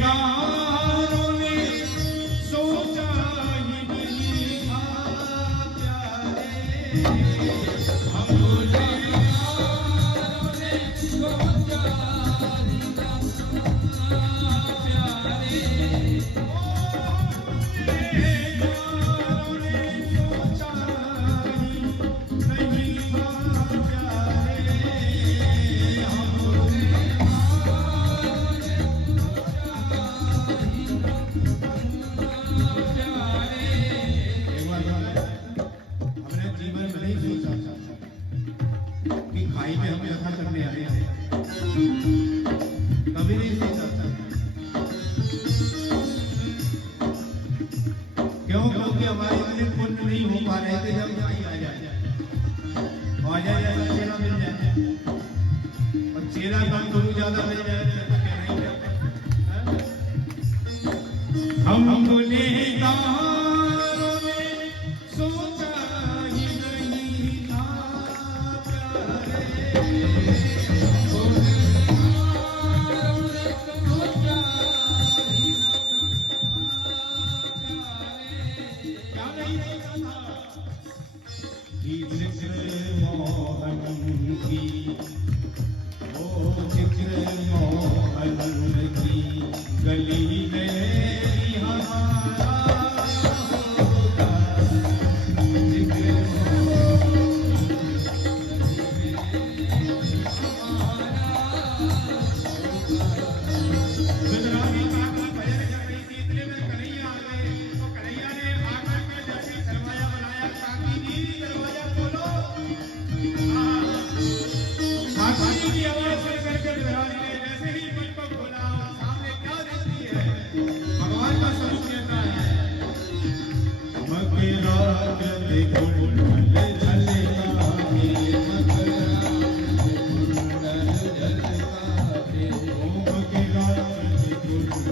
गुनहगारों ने सोचा ही नहीं था प्यारे, हम गुनहगारों ने सोचा ही नहीं था प्यारे, गुनहगारों ने सोचा ही नहीं था प्यारे, हम हमने जीवन में नहीं सोचा कि खाई में हम कथा करने आए हैं, कभी नहीं सोचा। क्यों? क्योंकि हमारे इतने पुण्य नहीं हो पा रहे थे जब खाई आ जाए ऐसा चेला मिल जाए, और चेला कम गुरु ज्यादा मिल जाए तो क्या नहीं जाता। हम गुनहगारों ने सोचा ही नहीं था प्यारे, गुनहगारों ने सोचा ही नहीं था प्यारे, क्या नहीं सोचा था कि जिक्र मोहन की, ओ जिक्र मोहन की गली में हमारा होगा, जिक्र गुजराती काकी भजन कर रही थी, इतने में कन्हैया आ गए। तो कन्हैया ने आकर के जैसे दरवाजा बनाया, काकी जी दरवाजा खोलो। काकी जी की आवाज सुन करके गुजराती ने जैसे ही मंच को खोला, सामने क्या देखती है? भगवान का स्वरूप कहता है, मकेरा के कुंडल झलका के, मकेरा के कुंडल झलका के, ओ मकेरा के कुंडल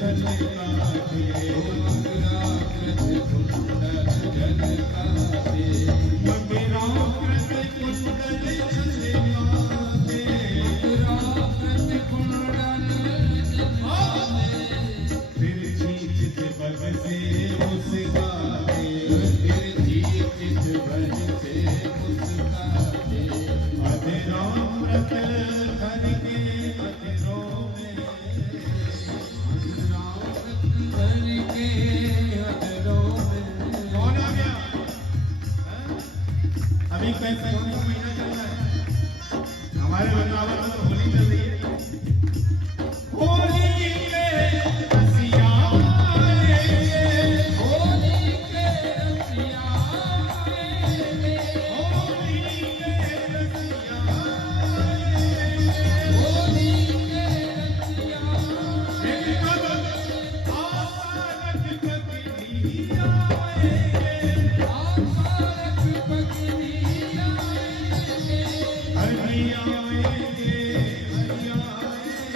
झलका के, ओ मकेरा के कुंडल झलका के, मकेरा के कुंडल झलका के, मकेरा के कुंडल झलका के, तिरछी चित बग से मुस्काते, तिरछी चित बग से मुस्काते, अधरों व्रत धर के अधरों में, अधरों व्रत धर के अधरों में। कौन आ गया? अभी कैसे कौन सा महीना चल रहा है? हमारे वृंदावन में तो होली चल रही है। होली के रसिया आएंगे, होली के रसिया आएंगे, होली के रसिया आएंगे, होली के रसिया आएंगे, आसारक पगड़ी आएंगे, आसारक पगड़ी आएंगे, हरिया आएंगे, हरिया आएंगे, हरिया आएंगे,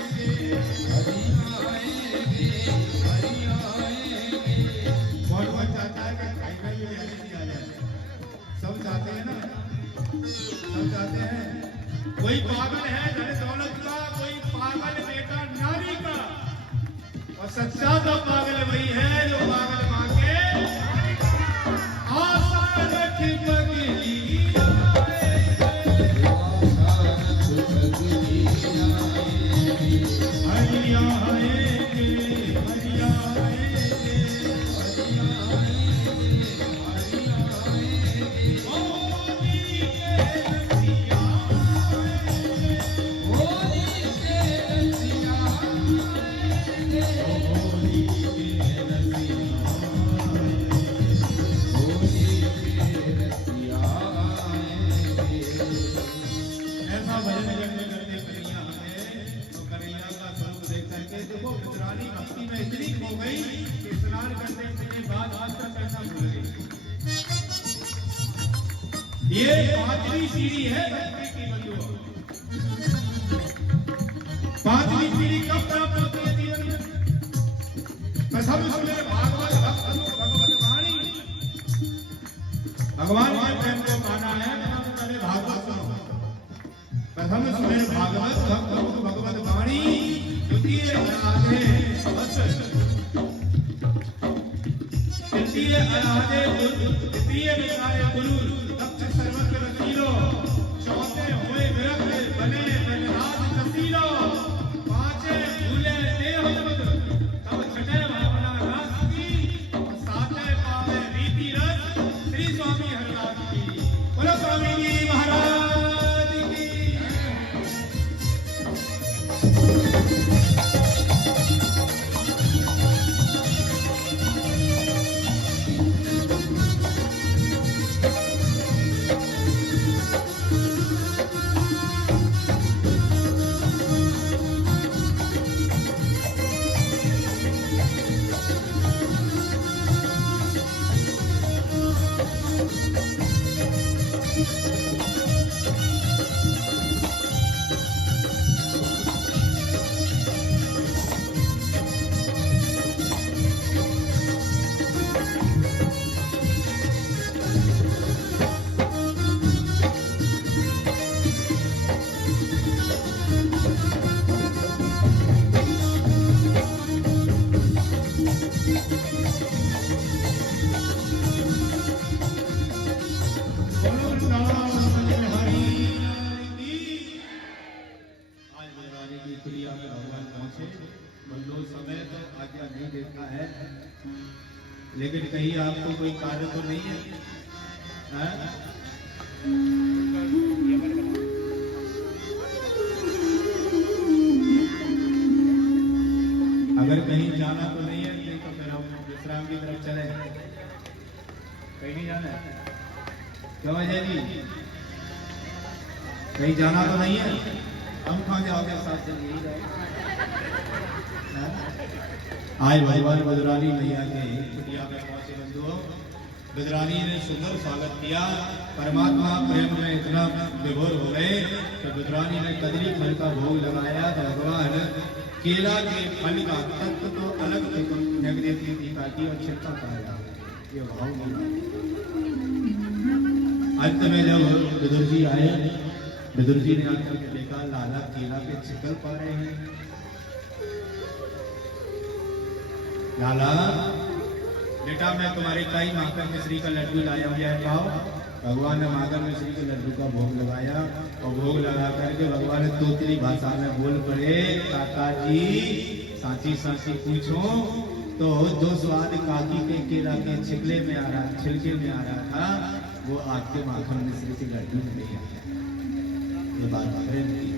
हरिया आएंगे। कौन कौन चाहता है कि भाई भाई ये ऐसे आ जाए? सब चाहते हैं ना, सब चाहते हैं। कोई पागल है धन दौलत का, कोई पागल बेटा नारी का, और सच्चा तो पागल वही है जो पागल मां के आशा रख पगड़ी हरिया आएंगे, हरिया आएंगे, हरिया आएंगे, हरिया आएंगे, होली के रसिया आएंगे, होली के रसिया आएंगे, होली के रसिया आएंगे, होली के रसिया आएंगे। ऐसा भजन करते करते कन्हैया हमें, तो कन्हैया का स्वरूप देख करके देखो गुजराती भक्ति में इतनी खो गई कि स्नान करने के बाद आज तक ऐसा भूल गई। ये पांचवी सीढ़ी है भक्ति की बंधुओं। पांचवी सीढ़ी कब प्राप्त होती है जीवन में? कसम सुने भागवत भक्त भगवत वाणी, भगवान के प्रेम को माना है, पहले भागवत सुनो। प्रथम सुने भागवत भक्त भगवत वाणी, द्वितीय राधे प्रिय विसारे गुरु दक्ष सर्वत्र रसीलो चौथे हुए विरक्त बने बलराज कसीलो पांचे भूले देह जगत तब छठे भावना रस की और सातवें पावे रीति रस श्री स्वामी हरिदास की। बोलो स्वामी जी महाराज की। लेकिन कहीं आपको कोई कार्य तो नहीं है, है? अगर कहीं जाना तो नहीं है, नहीं तो फिर हम विश्राम की तरफ चले। कहीं नहीं जाना है, क्यों अजय जी? कहीं जाना तो नहीं है? हम कहाँ जाओगे? साथ चल यही जाओगे। आज भगवान बजरानी मैया के कुटिया में पहुंचे बंधुओं। बजरानी ने सुंदर स्वागत किया। परमात्मा प्रेम में इतना विभोर हो गए तो बजरानी ने कदली फल का भोग लगाया। तो भगवान केला के फल का तत्व तो अलग फेंक देती थी ताकि और छिटका पाया। ये भाव मिला। अंत में जब विदुर जी आए, विदुर जी ने आकर के देखा लाला केला पे छिकल पा रहे हैं। लाला बेटा, मैं तुम्हारी ताई माकर मिश्री का लड्डू लाया हुआ है, खाओ। भगवान ने माकर मिश्री के लड्डू का भोग लगाया और भोग लगा करके भगवान ने तोतली भाषा में बोल पड़े, काका जी सांची सांची पूछो तो जो स्वाद काकी के केला के छिलके में आ रहा था वो आपके माखन मिश्री के लड्डू में नहीं आया। ये बात प्रेम की,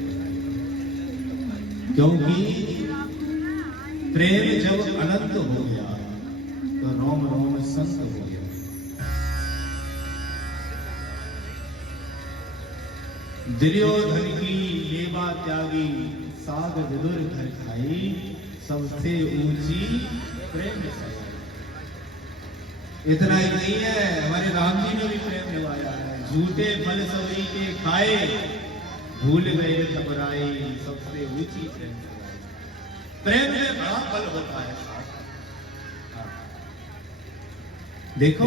क्योंकि प्रेम जब अनंत हो गया तो रोम रोम संत हो गया। दुर्योधन की लेवा त्यागी साग विदुर घर खाई सबसे ऊंची प्रेम सगाई। इतना ही नहीं है, हमारे राम जी ने भी प्रेम निभाया है। झूठे फल सवरी के खाए भूल गए घबराए सबसे ऊंची प्रेम सगाई। प्रेम में बड़ा फल होता है। देखो,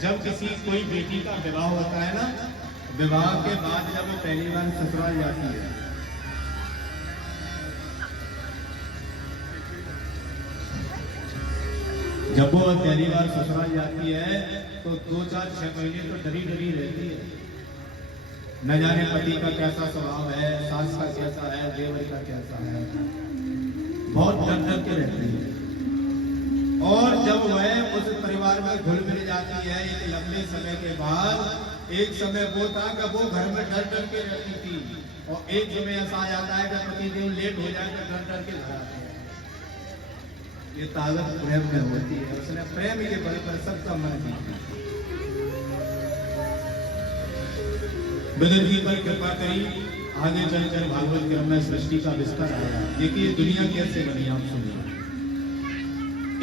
जब किसी कोई बेटी का विवाह होता है ना, विवाह के बाद जब वो पहली बार ससुराल जाती है, जब वो पहली बार ससुराल जाती है तो 2-4-6 महीने तो डरी डरी रहती है। न जाने पति का कैसा स्वभाव है, सास का कैसा है, देवर का कैसा है, बहुत डर डर के रहती है। और जब वह उस परिवार में घुल मिल जाती है एक लंबे समय के बाद, एक समय वो था कि वो घर में डर डर के रहती थी और एक समय ऐसा आ जाता है कि पतिदेव लेट हो जाए तो डर डर के घर आते हैं। ये ताकत प्रेम में होती है। उसने प्रेम के बल पर सबका मन जीता। विदुर जी पर कृपा करी, आगे चलकर भागवत क्रम में सृष्टि का विस्तार आया। देखिए दुनिया कैसे बनी, आप सुनिए।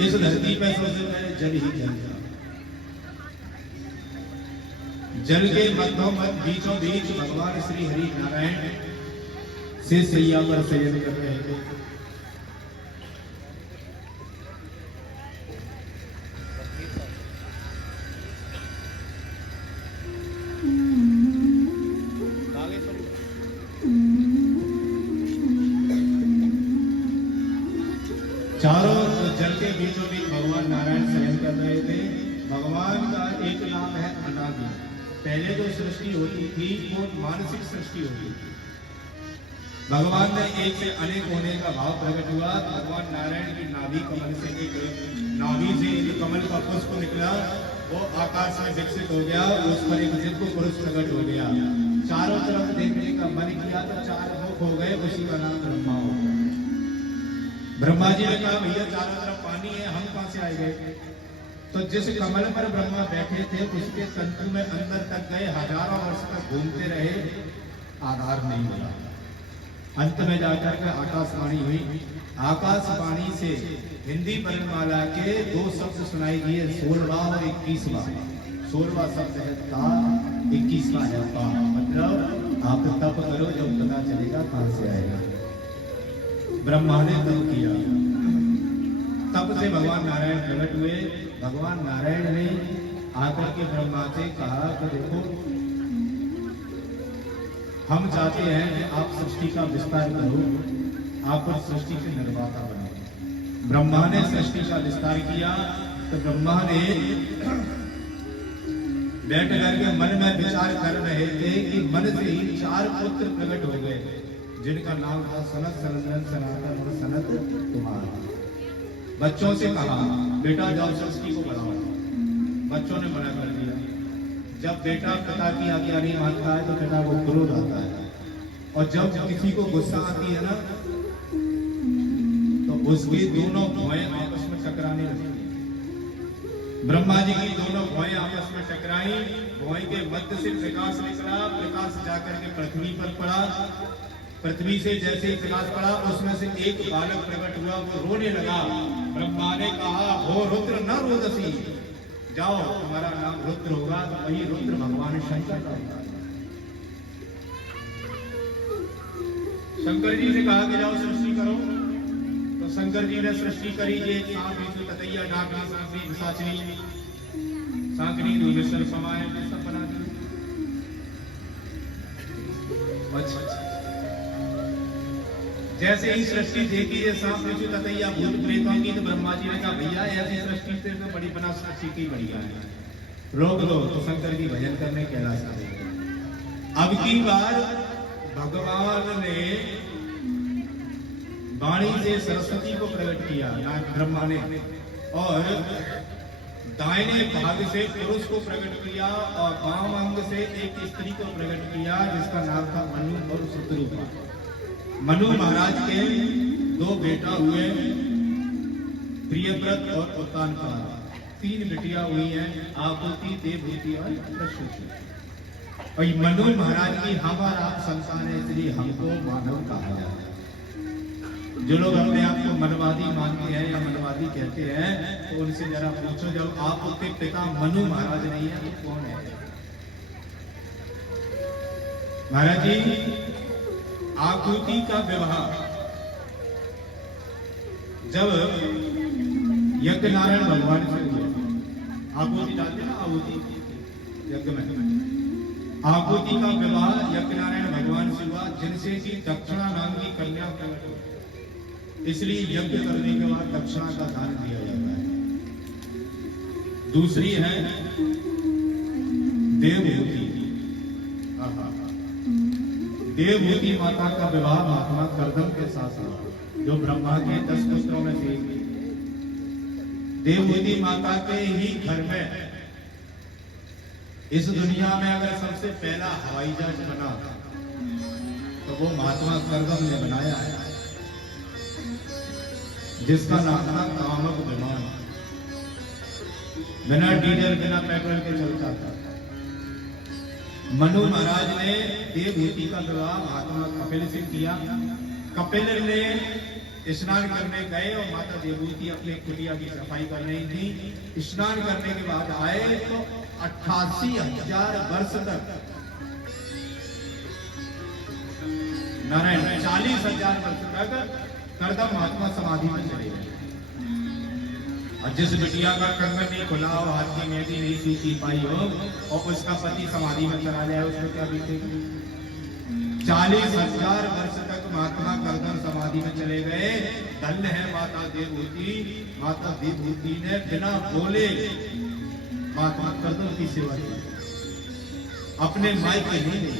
इस धरती पर सबसे पहले जल ही जल था। जल के मध्योमध्य बीचों बीच भगवान श्री हरि नारायण से सैया पर शयन कर रहे थे। चारों जल के बीचों बीच भगवान नारायण शयन कर रहे थे। भगवान का एक नाम है अनादि। पहले जो सृष्टि होती थी वो मानसिक सृष्टि होती थी। भगवान ने एक से अनेक होने का भाव प्रकट हुआ। भगवान नारायण की नाभि कमल से एक नाभि से एक कमल का पुष्प निकला, वो आकाश में विकसित हो गया, उस पर एक दिव्य पुरुष प्रकट हो गया। चारों तरफ देखने का मन किया तो चार मुख हो गए, उसी का नाम ब्रह्मा हो गया। ब्रह्मा जी ने कहा भैया चारों तरफ पानी है, हम कहां से आए गए? तो जिस कमल पर ब्रह्मा बैठे थे उसके तंतु में अंदर तक गए, हजारों वर्ष तक घूमते रहे, आधार नहीं मिला। अंत में जाकर के आकाशवाणी हुई। आकाशवाणी से हिंदी वर्णमाला के दो शब्द सुनाई दिए, 16वां और 21वां। 16वां शब्द है ता, 21वां है पा। मतलब आप तप करो, जब पता चलेगा कहां से आएगा। ब्रह्मा ने तप किया, तब से भगवान नारायण प्रकट हुए। भगवान नारायण ने आकर के ब्रह्मा से कहा कि देखो, हम चाहते हैं कि आप सृष्टि का विस्तार करो, आप सृष्टि के निर्माता बनो। ब्रह्मा ने सृष्टि का विस्तार किया तो ब्रह्मा ने बैठ करके मन में विचार कर रहे थे कि मन से ही 4 पुत्र प्रकट हो गए, जिनका नाम था सनत, सनंदन, सनातन और सनत कुमार। बच्चों से कहा बेटा जाओ सृष्टि को बढ़ाओ, बच्चों ने मना कर दिया। जब बेटा पिता की आज्ञा नहीं मानता है तो पिता को क्रोध आता है, और जब किसी को गुस्सा आती है ना तो उसकी दोनों भौएं आपस में टकराने लगती है। ब्रह्मा जी की दोनों भौएं आपस में टकराई, भौएं के मध्य से प्रकाश निकला, प्रकाश जाकर के पृथ्वी पर पड़ा। पृथ्वी से जैसे ही प्रकाश पड़ा उसमें से एक बालक प्रकट हुआ, वो रोने लगा। ब्रह्मा ने कहा हो रुद्र न रोदसी, जाओ तुम्हारा नाम रुद्र होगा। तो वही रुद्र भगवान शंकर का होगा। शंकर जी ने कहा कि जाओ सृष्टि करो, तो शंकर जी ने सृष्टि करी। ये सांप, बीजू, ततैया, डाकनी, सांकनी, विसाचनी, सांकनी, दूरदर्शन, समाय सब बना दी। जैसे ही सृष्टि देखी ये सांप, बीजू, ततैया, भूत प्रेतों की, तो ब्रह्मा जी ने कहा भैया ऐसी सृष्टि से तो बड़ी बना सृष्टि की बढ़िया है, रोक दो। तो शंकर जी भजन करने कैलाश गए। अब की बार भगवान ने वाणी से सरस्वती को प्रकट किया, ब्रह्मा ने, और दाहिने भाग से पुरुष को प्रकट किया और वाम अंग से एक स्त्री को प्रकट किया, जिसका नाम था मनु और शत्रुपा। मनु महाराज के 2 बेटा हुए, प्रियव्रत और उत्तानपाद। 3 बिटिया हुई हैं, आहुति, देवहूति और प्रसूति। और ये मनु महाराज की हमारा संतान है, इसलिए हमको मानव कहा जाता है। जो लोग अपने आप को मनवादी मानते हैं या मनवादी कहते हैं, तो उनसे जरा पूछो जब आपके पिता मनु महाराज नहीं है तो कौन है? महाराज जी, आहुति का विवाह जब यज्ञ नारायण भगवान से हुआ, आहुति डालते ना, आहुति यज्ञ में, आहुति का विवाह यज्ञ नारायण भगवान से हुआ, जिनसे कि दक्षिणा नाम की कन्या प्रकट हुई। इसलिए यज्ञ करने के बाद दक्षिणा का दान दिया जाता है। दूसरी है देवहूति। देवहूति माता का विवाह महात्मा कर्दम के साथ हुआ, जो ब्रह्मा के 10 पुत्रों में से एक। देवहूति माता के ही घर में इस दुनिया में अगर सबसे पहला हवाई जहाज बना तो वो महात्मा कर्दम ने बनाया है, जिसका नाम था कामक विमान। बिना डीजल बिना पेट्रोल के चलता था। मनु महाराज ने देवहूति का विवाह महात्मा कपिल से किया। कपिल ने स्नान करने गए और माता देवहूति अपने कुटिया की सफाई कर रही थी। स्नान करने के बाद आए तो 88,000 वर्ष तक नारायण 40,000 वर्ष तक कर्दम महात्मा समाधि में चले गए। और जिस बिटिया का कंगन नहीं खुला हो, हाथ की मेहंदी नहीं सीखी पाई हो और उसका पति समाधि में चला जाए, उसको क्या बीतेगी? 40,000 वर्ष तक महात्मा कर्दम समाधि में चले गए। धन्य है माता देवहूति। माता देवहूति ने बिना बोले महात्मा करदम की सेवा की, अपने मायके नहीं।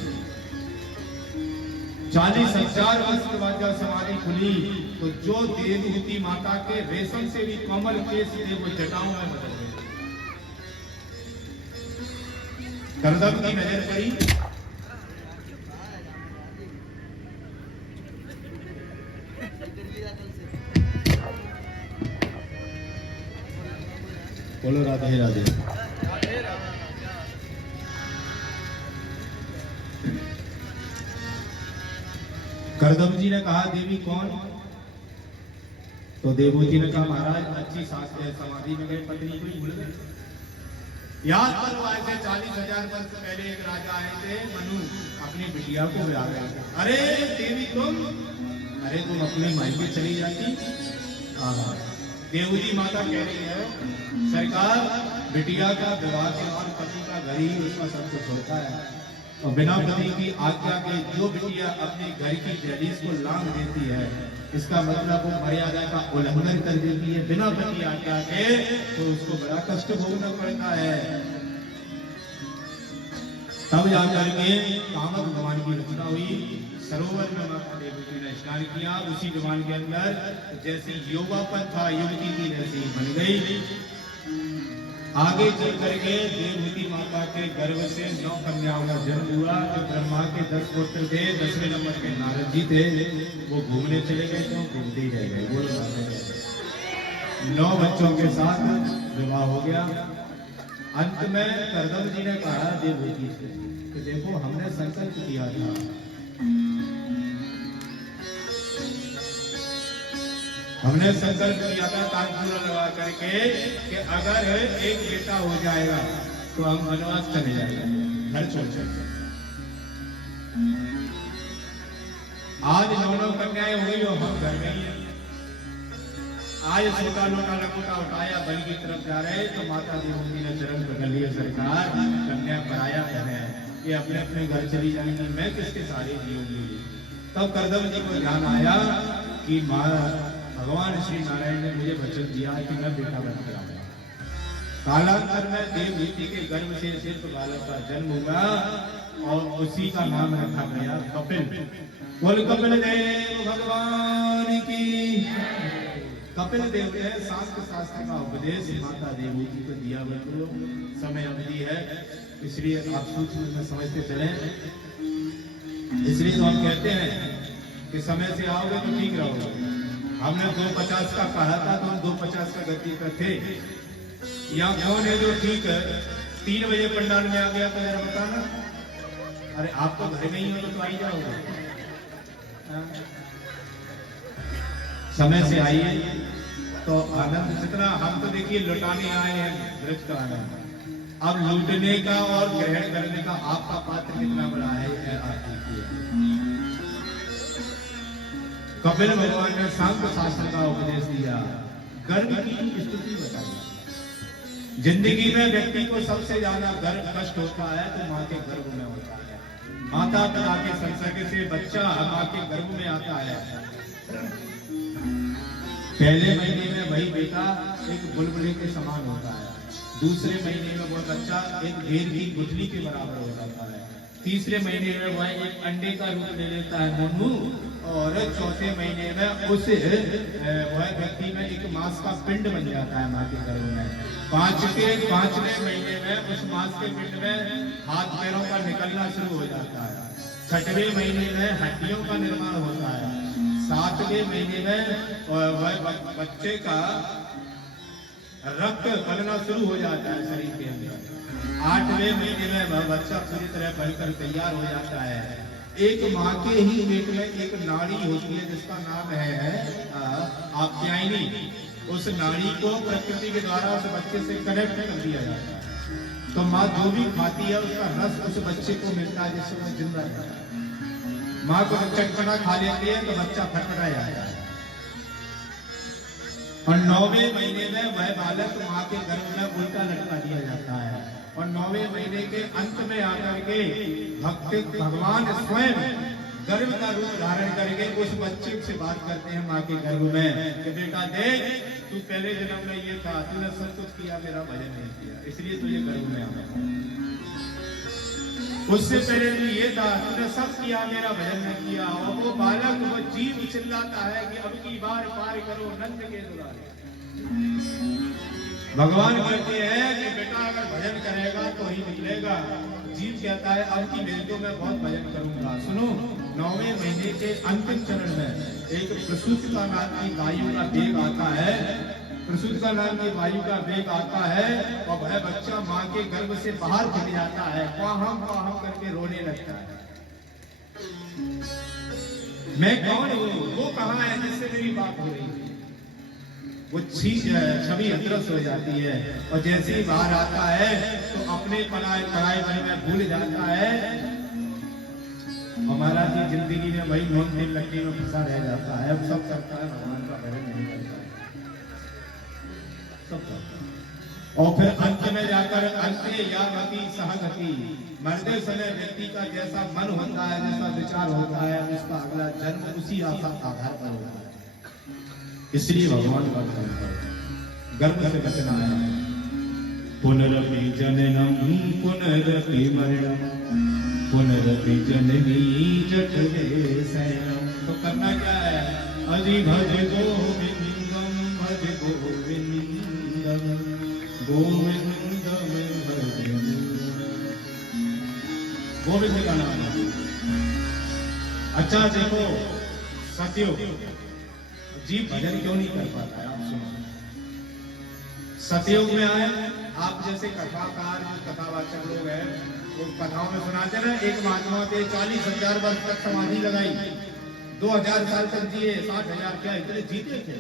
40,000 वर्ष के बाद जब समाधि खुली तो जो देवहूति माता के रेशम से भी कोमल केस थे वो जटाओं में बदल गए। करदम की नजर पड़ी, बोलो राधे राधे। करदम जी ने कहा देवी कौन? तो देवहूति ने कहा महाराज अच्छी समाधि में गए पत्नी को भूल गए। याद करो आज से 40,000 वर्ष पहले एक राजा आए थे, मनु अपनी बिटिया को बुला गया। अरे देवी तुम, अरे तुम अपने मायके चली जाती। देवहूति माता कह रही है सरकार बिटिया का विवाह के बाद पति का घर ही उसका सब कुछ होता है, और बिना पति की आज्ञा के जो बिटिया अपने घर की दहलीज को लांघ देती है इसका मतलब वो मर्यादा का उल्लंघन कर देती है बिना पति आज्ञा के, तो उसको बड़ा कष्ट भोगना पड़ता है। तब जाकर के कामक भगवान की रचना हुई। सरोवर में माता देवहूति ने स्नान किया, उसी जवान के अंदर जैसी योगापन था युवती की जैसी बन गई। आगे चल करके देवहूति माता के गर्भ से 9 कन्याओं का जन्म हुआ। जो ब्रह्मा के 10 पुत्र थे, 10वें नंबर के नारद जी थे, वो घूमने चले गए तो घूमते ही रह गए। वो 9 बच्चों के साथ विवाह हो गया। अंत में करदम जी ने कहा देवहूति से कि देखो हमने संकल्प किया था, हमने संकल्प किया था तानपुरा लगा करके कि अगर एक बेटा हो जाएगा तो हम वनवास चले जाएंगे, घर छोड़ सकते। आज 9 कन्याएं हुई और हम घर में ही। आज छोटा लोटा लंगोटा उठाया बल की तरफ जा रहे तो माता देवहूति ने चरण पकड़ लिया, सरकार कन्या पराया है, ये अपने अपने घर चली जाएंगी, मैं किसके सारे जीऊंगी। तब करदम जी को ध्यान आया कि भगवान श्री नारायण ने मुझे वचन दिया कि मैं बेटा बन के आऊंगा। कालांतर में देवहूति के गर्भ से सिर्फ बालक का जन्म हुआ और उसी का नाम रखा गया कपिल। बोल कपिल देव भगवान की। कपिल देव ने शास्त्र शास्त्र का उपदेश माता देवहूति को दिया। बोलो समय अवधि है इसलिए आप सूक्ष्म में समझते चले, इसलिए तो हम कहते हैं कि समय से आओगे तो ठीक रहोगे। हमने 2:50 का कहा था तो हम 2:50 का गति पर थे। यहाँ कौन है जो ठीक है 3 बजे पंडाल में आ गया तो जरा बताना। अरे आप तो घर में ही हो तो आ ही जाओगे। समय से आइए तो आनंद जितना, हम तो देखिए लुटाने आए हैं ब्रज का आनंद, अब लूटने का और ग्रहण करने का आपका पात्र कितना बड़ा है आप देखिए। कपिल भगवान ने शांत शास्त्र का उपदेश दिया, गर्भ की स्थिति बताई। जिंदगी में व्यक्ति को सबसे ज्यादा गर्भ कष्ट होता है तो माँ के गर्भ में होता है। माता पिता के संसर्ग से बच्चा माँ के गर्भ में आता है। पहले महीने में वही बेटा एक बुलबुले के समान होता है, दूसरे महीने में वह बच्चा एक घेर की गुठली के बराबर हो जाता है, तीसरे महीने में वह एक अंडे का रूप ले लेता है मोनू, और चौथे महीने में उस वह व्यक्ति में एक मांस का पिंड बन जाता है माँ के गर्भ में। 5वें महीने में उस मांस के पिंड में हाथ पैरों का निकलना शुरू हो जाता है। 6वें महीने में हड्डियों का निर्माण होता है। 7वें महीने में वह बच्चे का रक्त बनना शुरू हो जाता है शरीर के अंदर। 8वें महीने में वह बच्चा पूरी तरह बनकर तैयार हो जाता है। एक माँ के ही पेट में एक नाड़ी होती है जिसका नाम है आप्यायनी। उस नाड़ी को प्रकृति के द्वारा उस बच्चे से कनेक्ट कर दिया जाता है, तो माँ जो भी खाती है उसका रस उस बच्चे को मिलता है जिससे वो जिंदा रहता है। माँ को चटपटा खा लेती है तो बच्चा फटफटा जाता है। और 9वें महीने में वह बालक माँ के गर्भ में उल्टा लटका दिया जाता है, और 9वें महीने के अंत में आकर के भक्त भगवान स्वयं गर्भ का रूप धारण करके उस बच्चे से बात करते हैं माँ के गर्भ में कि बेटा देख, तू पहले जन्म में ये था, तूने सब कुछ किया, मेरा भजन नहीं किया, इसलिए तुझे गर्भ में आना। उससे पहले तू ये था, तूने सब किया, मेरा भजन नहीं किया। और वो बालक, वो जीव चिल्लाता है कि अब की बार पार करो नंद के दुलारे। भगवान कहते हैं कि बेटा अगर भजन करेगा तो ही निकलेगा। जीव कहता है अब की मेरे को मैं बहुत भजन करूंगा। सुनो, 9वें महीने के अंतिम चरण में एक प्रसूति का नाम की वायु का वेग आता है। प्रसूति का नाम की वायु का वेग आता है और वह बच्चा माँ के गर्भ से बाहर गिर जाता है, वाहम करके रोने लगता है। मैं कौन हूँ, वो कहाँ है जिससे मेरी बात हो रही है। वो छवि अदृश्य हो जाती है और जैसे ही बाहर आता है तो अपने पढ़ाई में भूल जाता है। हमारा की जिंदगी में वही नोन तेल लकड़ी में फंसा रह जाता है। अब सब करता है, भगवान का भजन नहीं करता है, सब करता है। और फिर अंत में जाकर अंत्य या गति सहगति, मरते समय व्यक्ति का जैसा मन होता है, जैसा विचार होता है, उसका अगला जन्म उसी आधार पर होता है। इसलिए भगवान का भजन करो, गर्भ से बचना है। पुनरपि जननम पुनरपि मरणम पुनरपि जननी जठरे शयनम। तो करना क्या है, अधि भज गोविंदम भज गोविंदम गोविंदम भज। गोविंद का नाम। अच्छा देखो, सत्युग जीव भजन क्यों नहीं कर पाता है, आप सुनो। सतयुग में आए, आप जैसे कथाकार जो कथावाचक लोग हैं वो कथाओं में सुनाते ना, एक महात्मा के 40,000 वर्ष तक समाधि लगाई, 2000 साल तक जिए, 60,000 क्या इतने जीते थे,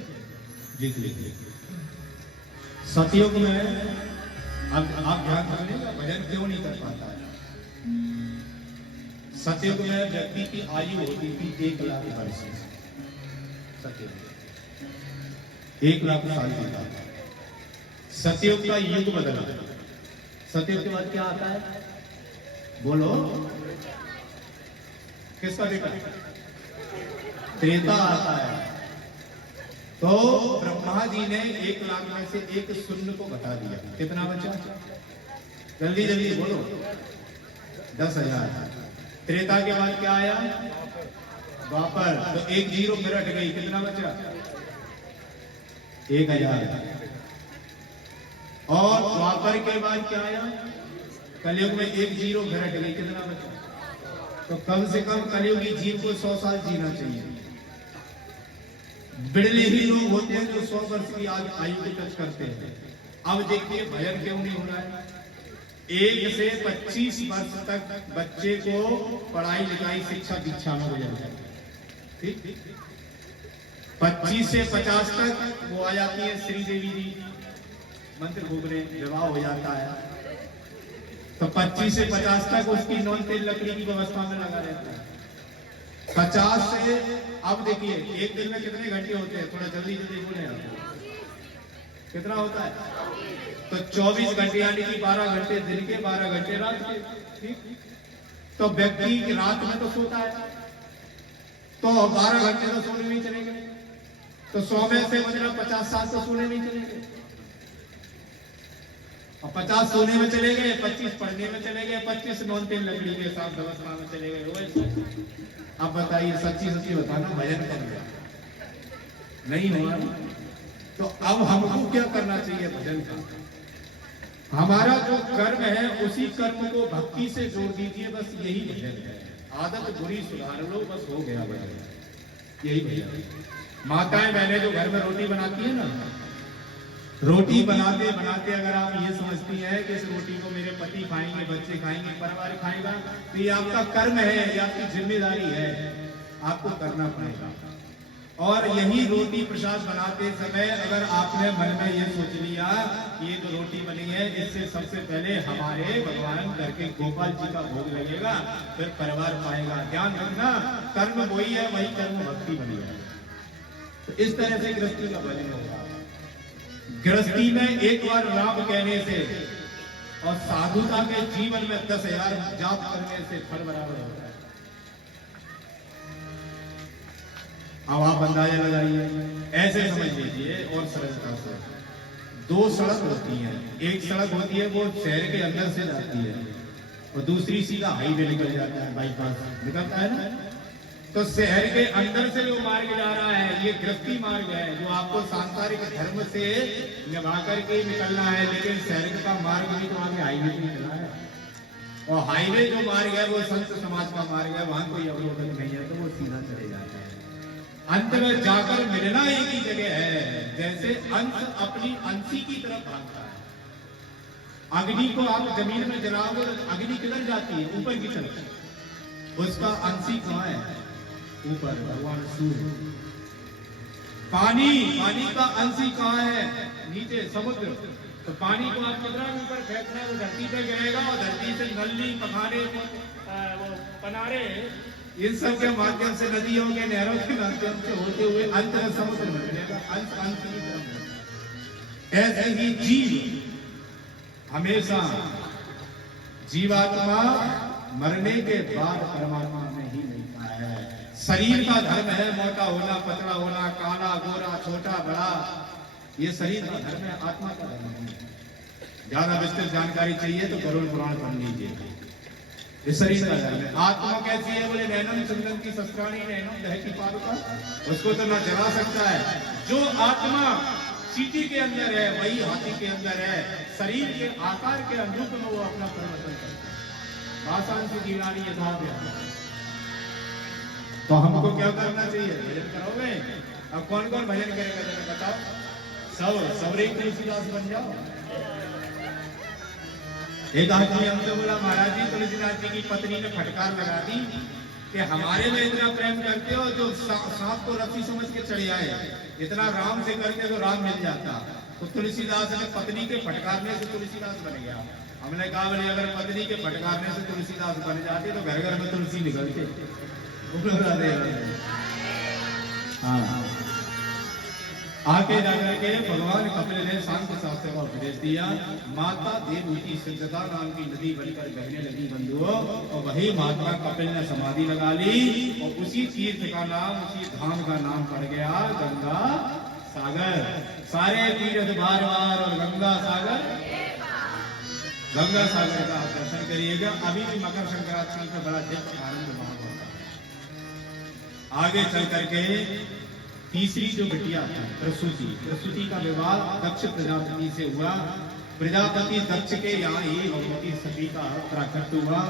जीत लेते। सतयुग में अब आप ध्यान रखिएगा, भजन क्यों नहीं कर पाता है। सतयुग में व्यक्ति की आयु होती थी 1 लाख वर्ष। सतयुग 1 लाख साल की बात। सतयुग का युग बदला। सतयुग के बाद क्या आता है, बोलो, किसका बेटा? त्रेता आता है। तो ब्रह्मा जी ने 1 लाख में से एक शून्य को घटा दिया, कितना बचा? जल्दी जल्दी बोलो, 10,000। त्रेता के बाद क्या आया? द्वापर। तो 1 जीरो फिर हट गई, कितना बचा? 1,000। और द्वापर के बाद क्या आया? कलयुग में 1 जीरो फिर हट गई, कितना बचा? तो कम से कम कलयुगी जीव को 100 साल जीना चाहिए। बिड़ले ही लोग होते हैं जो 100 वर्ष की आयु को टच करते हैं। अब देखिए भजन क्यों नहीं हो रहा है। 1 से 25 वर्ष तक बच्चे को पढ़ाई लिखाई शिक्षा दीक्षा में हो जाता है, ठीक। 25 से 50 तक वो आ जाती है श्री देवी जी, मंत्र भूखने, विवाह हो जाता है। तो 25 से 50 तक उसकी नॉन तेल लकड़ी की व्यवस्था में लगा रहता है। 50 से अब देखिए एक दिन में कितने घंटे होते हैं, थोड़ा जल्दी जल्दी बोले आप, कितना होता है? तो 24 घंटे, यानी कि 12 घंटे दिन के, 12 घंटे रात के, ठीक। तो व्यक्ति रात में तो सोता है, तो 12 घंटे तो सोने नहीं चलेंगे, तो 100 में से मतलब 50 साल तो सोने नहीं चलेंगे। और 50 सोने में चले गए, 25 पढ़ने में चले गए, 25 नॉन तेल लकड़ी के साथ व्यवस्था में चले गए। अब बताइए, सच्ची सच्ची बताना, भजन कर लिया नहीं हुआ। तो अब हमको क्या करना चाहिए भजन का? हमारा जो कर्म है उसी कर्म को भक्ति से जोड़ दीजिए, बस यही भजन है। आदत बुरी सुधार लो, बस हो गया भजन, यही भजन। माताएं बहनें जो घर में रोटी बनाती है ना, रोटी बनाते बनाते अगर आप ये समझती हैं कि इस रोटी को मेरे पति खाएंगे, बच्चे खाएंगे, परिवार खाएगा, तो ये आपका कर्म है, ये आपकी जिम्मेदारी है, आपको करना पड़ेगा। और यही रोटी प्रसाद बनाते समय अगर आपने मन में ये सोच लिया कि ये जो रोटी बनी है इससे सबसे पहले हमारे भगवान करके गोपाल जी का भोग लगेगा, फिर परिवार पाएगा। ध्यान रखना, कर्म वही है, वही कर्म भक्ति बनेगा। तो इस तरह से गृहस्थी का भजन होगा। गृहस्थी में एक बार राम कहने से और साधुता के जीवन में 10,000 जाप करने से फल बराबर होता है। अब आप अंदाजा लगाइए, ऐसे समझ लीजिए और सरलता से। दो सड़क होती है, एक सड़क होती है वो शहर के अंदर से जाती है और दूसरी सीधा हाईवे निकल जाता है, बाईपास निकलता है ना। तो शहर के अंदर से जो मार्ग जा रहा है ये गृहस्थी मार्ग है, जो आपको सांसारिक धर्म से निभा करके निकलना है। लेकिन शहर का मार्ग भी तो आगे हाईवे से निकला है, और हाईवे जो मार्ग है वो संत समाज का मार्ग है, वहां कोई अवरोधक नहीं है, तो वो सीधा चले जाते हैं। अंत में जाकर मिलना एक ही जगह है, जैसे अंश अपनी अंशी की तरफ भागता है। अग्नि को आप जमीन में जलाओगे तो अग्नि किधर जाती है? ऊपर की तरफ। उसका अंशी कहाँ है? ऊपर, भगवान सूर्य। पानी, पानी का अंशी कहाँ है? नीचे, समुद्र। तो पानी को आप कितना ऊपर फेंकना है वो धरती पे गिरेगा, और धरती से नली, पखारे, वो पनारे, इन सब के माध्यम से, नदियों के, नहरों के माध्यम से होते हुए अंत समुद्र में मिलेगा। अंत अंत की तरफ। ऐसे ही जीव हमेशा, जीवात्मा मरने के बाद परमात्मा में ही मिलता है। शरीर का धर्म है मोटा होना, पतला होना, काला, गोरा, छोटा, बड़ा, ये शरीर का धर्म है, आत्मा का धर्म नहीं। ज्यादा विस्तृत जानकारी चाहिए तो गरुड़ पुराण पढ़ लीजिए। ये शरीर का धर्म है। आत्मा कैसी है? बोले नैनम चंदन की शस्त्राणी नैनम दहती पादुका, उसको तो ना जला सकता है। जो आत्मा चींटी के अंदर है वही हाथी के अंदर है। शरीर के आकार के अनुरूप में वो अपना परिवर्तन करता है। भाषान की दीवानी यथार्थ है। तो हमको क्या करना चाहिए? भजन करोगे? अब कौन कौन भजन करेगा जरा बताओ? सब एक तुलसीदास बन जाओ। एक आदमी हमसे बोला, महाराज जी तुलसीदास जी की पत्नी ने फटकार लगा दी कि हमारे में इतना प्रेम करते हो, जो सांप को रस्सी समझ के चढ़ आए, इतना राम से करके तो राम मिल जाता। तो तुलसीदास ने पत्नी के फटकारने से तुलसीदास बन गया। हमने कहा बोले अगर पत्नी के फटकारने से तुलसीदास बन जाते तो घर घर में तुलसी निकलते। हाँ, आके जाकर के भगवान कपिल ने सांख्य शास्त्र का उपदेश दिया। माता देवहूति सिद्धता नाम की नदी बनकर बहने लगी बंधुओं, और वही महात्मा कपिल ने समाधि लगा ली, और उसी तीर्थ का नाम, उसी धाम का नाम पड़ गया गंगा सागर। सारे तीर्थ बार बार और गंगा सागर, गंगा सागर का दर्शन करिएगा। अभी भी मकर संक्रांति का बड़ा दिव्य आनंद माहौल होता है। आगे चल करके तीसरी जो बिटिया थी प्रसूति, प्रसूति का विवाह दक्ष प्रजापति से हुआ। प्रजापति दक्ष के यहाँ ही भगवती सती का प्राकट्य हुआ।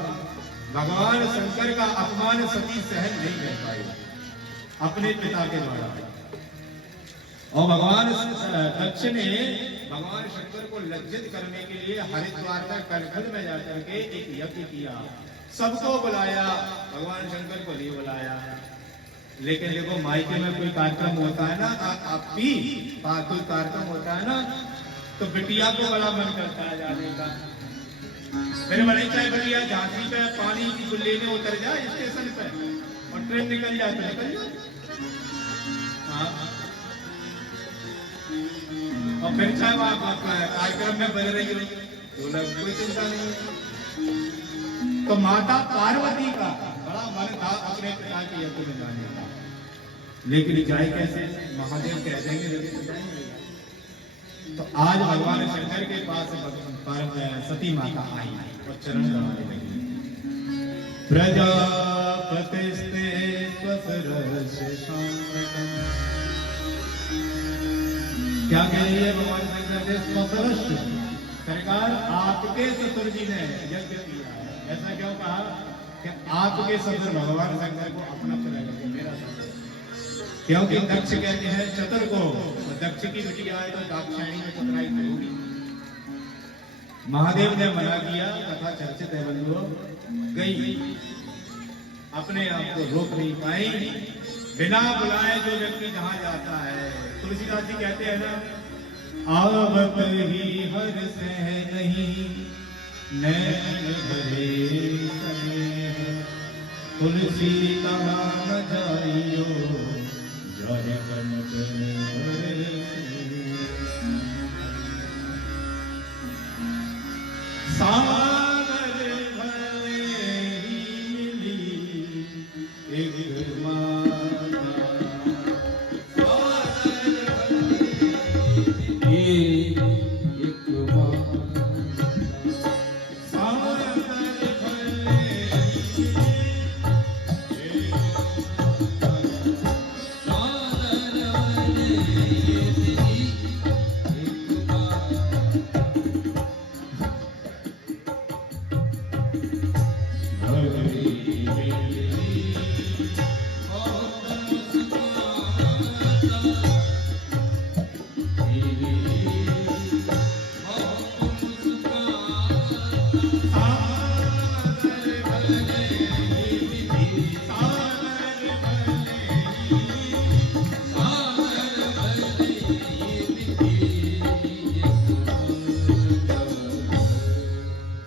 भगवान शंकर का अपमान सती सहन नहीं कर पाई अपने पिता के द्वारा, और भगवान दक्ष ने भगवान शंकर को लज्जित करने के लिए हरिद्वार का कलखल में जाकर के एक यज्ञ किया। सबको बुलाया, भगवान शंकर को नहीं बुलाया। लेकिन देखो मायके में कोई कार्यक्रम होता है ना, आपकी कोई कार्यक्रम होता है ना, तो बिटिया को बड़ा मन करता है जाने का। मेरे बड़े चाहे बिटिया झांसी पे पानी की गुल्ले में उतर जाए स्टेशन पे और ट्रेन निकल जाए तो निकल जाए। हाँ, और फिर चाहे वहां कार्यक्रम में बज रही हो तो कोई चिंता नहीं। तो माता पार्वती का बड़ा मन था अपने पिता के यज्ञ में जाने का, लेकिन जाए कैसे? महादेव कह देंगे लेकिन जाएंगे। तो आज भगवान शंकर के पास सती माता आई और चरण दबाने लगी। प्रजापतिस्ते क्या कह रही है भगवान शंकर से? सरकार आपके ससुर जी ने यज्ञ किया है। ऐसा क्यों कहा कि आपके ससुर भगवान शंकर को अपना करेगा, मेरा ससुर, क्योंकि दक्ष कहते हैं चतुर को, दक्ष की बिटिया है तो दाक्षायणी में चतुराई होगी। महादेव ने मना किया, कथा चर्चित है बंधुओं, गई, अपने आप को रोक नहीं पाई। बिना बुलाए जो व्यक्ति जहां जाता है, तुलसीदास जी कहते हैं ना, आवत ही हर सह नहीं नैन भरे स्नेह, तुलसी कहा न जाइयो जाय कनक सागर भले ही मिली एक माता।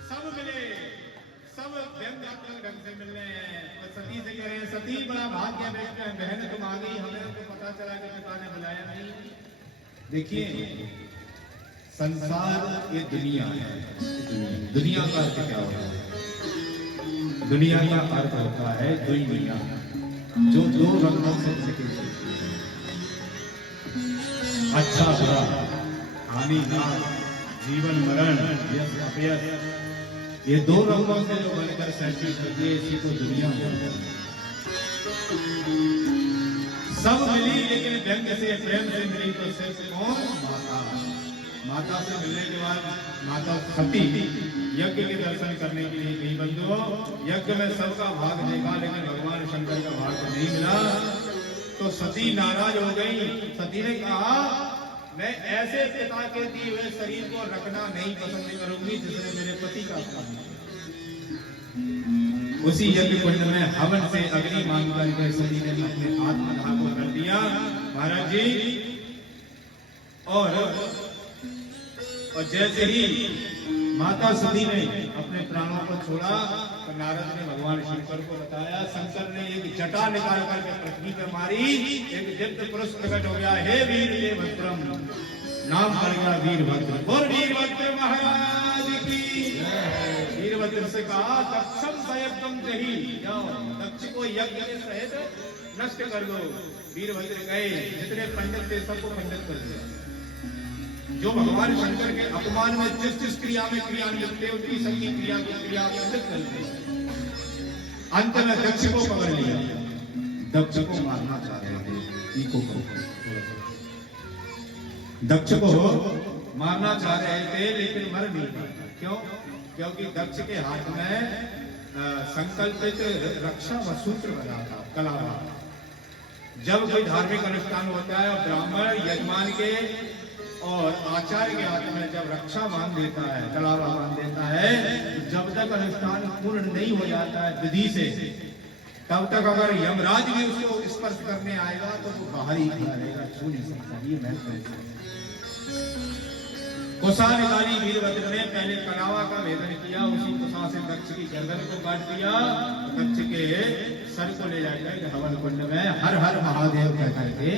सब मिले, सब व्यंग्यात्मक ढंग से मिल रहे हैं और सती से कह रहे हैं सती बड़ा भाग्य है बहन तुम आ गई, हमें तो पता चला कि पिता ने बुलाया नहीं। देखिए संसार ये दुनिया है, दुनिया का अर्थ क्या होता है? दुनिया का अर्थ होता है दुनिया जो दो रंगों से सके, अच्छा बुरा, हानि लाभ, जीवन मरण, यश अपयश, ये दो रंगों से जो बनकर सहती करती है इसी को दुनिया बोलते हैं। सब मिली लेकिन व्यंग से प्रेम से मिली तो सिर्फ कौन? माता। माता से मिलने के बाद माता सती यज्ञ के दर्शन करने के लिए गई। बंधुओं यज्ञ में सबका भाग देखा लेकिन भगवान शंकर का भाग तो नहीं मिला, तो सती नाराज हो गई। सती ने कहा मैं ऐसे पिता के दिए हुए शरीर को रखना नहीं पसंद करूंगी जिसने मेरे पति का अपमान किया। उसी यज्ञ कुंड में हवन से अग्नि मांग कर सती ने अपने आत्मदाह को कर दिया महाराज जी। और जैसे ही माता सती ने अपने प्राणों को छोड़ा तो नारद ने भगवान शंकर को बताया। शंकर ने एक जटा निकाल करके पृथ्वी पर मारी, एक दिव्य पुरुष प्रकट हो गया। हे वीर देवत्रम, नाम पड़ गया वीरभद्र। और वीरभद्र महाराज की वीरभद्र से कहा दक्षम सयज्ञम जही, जाओ दक्ष को यज्ञ के सहित नष्ट कर दो। वीरभद्र गए, जितने पंडित थे सबको पंडित कर दिया। जो भगवान शंकर के अपमान में जिस जिस क्रिया में क्रियान्वित थे उनकी सबकी क्रिया की क्रिया पंडित कर दी। अंत में दक्ष को पकड़ लिया। दक्ष को मारना चाह रहे थे, दक्ष को मारना चाह रहे थे लेकिन मर नहीं पाया। क्यों? क्योंकि दक्ष के हाथ में संकल्पित रक्षा व सूत्र बना था, कलावा। जब कोई धार्मिक अनुष्ठान होता है और ब्राह्मण यजमान के और आचार्य के हाथ में जब रक्षा बांध देता है, कलावा बांध देता है, तो जब तक अनुष्ठान पूर्ण नहीं हो जाता है विधि से, तब तक अगर यमराज भी उसको स्पर्श करने आएगा तो वो बाहर ही खड़ा रहेगा, छू नहीं सकता। ये महत्व कुशा निकाली वीरभद्र ने, पहले कलावा का भेदन किया, उसी कुशा से दक्ष की गर्दन को काट दिया, दक्ष के सर को ले जाकर हवन कुंड में हर हर महादेव कह करके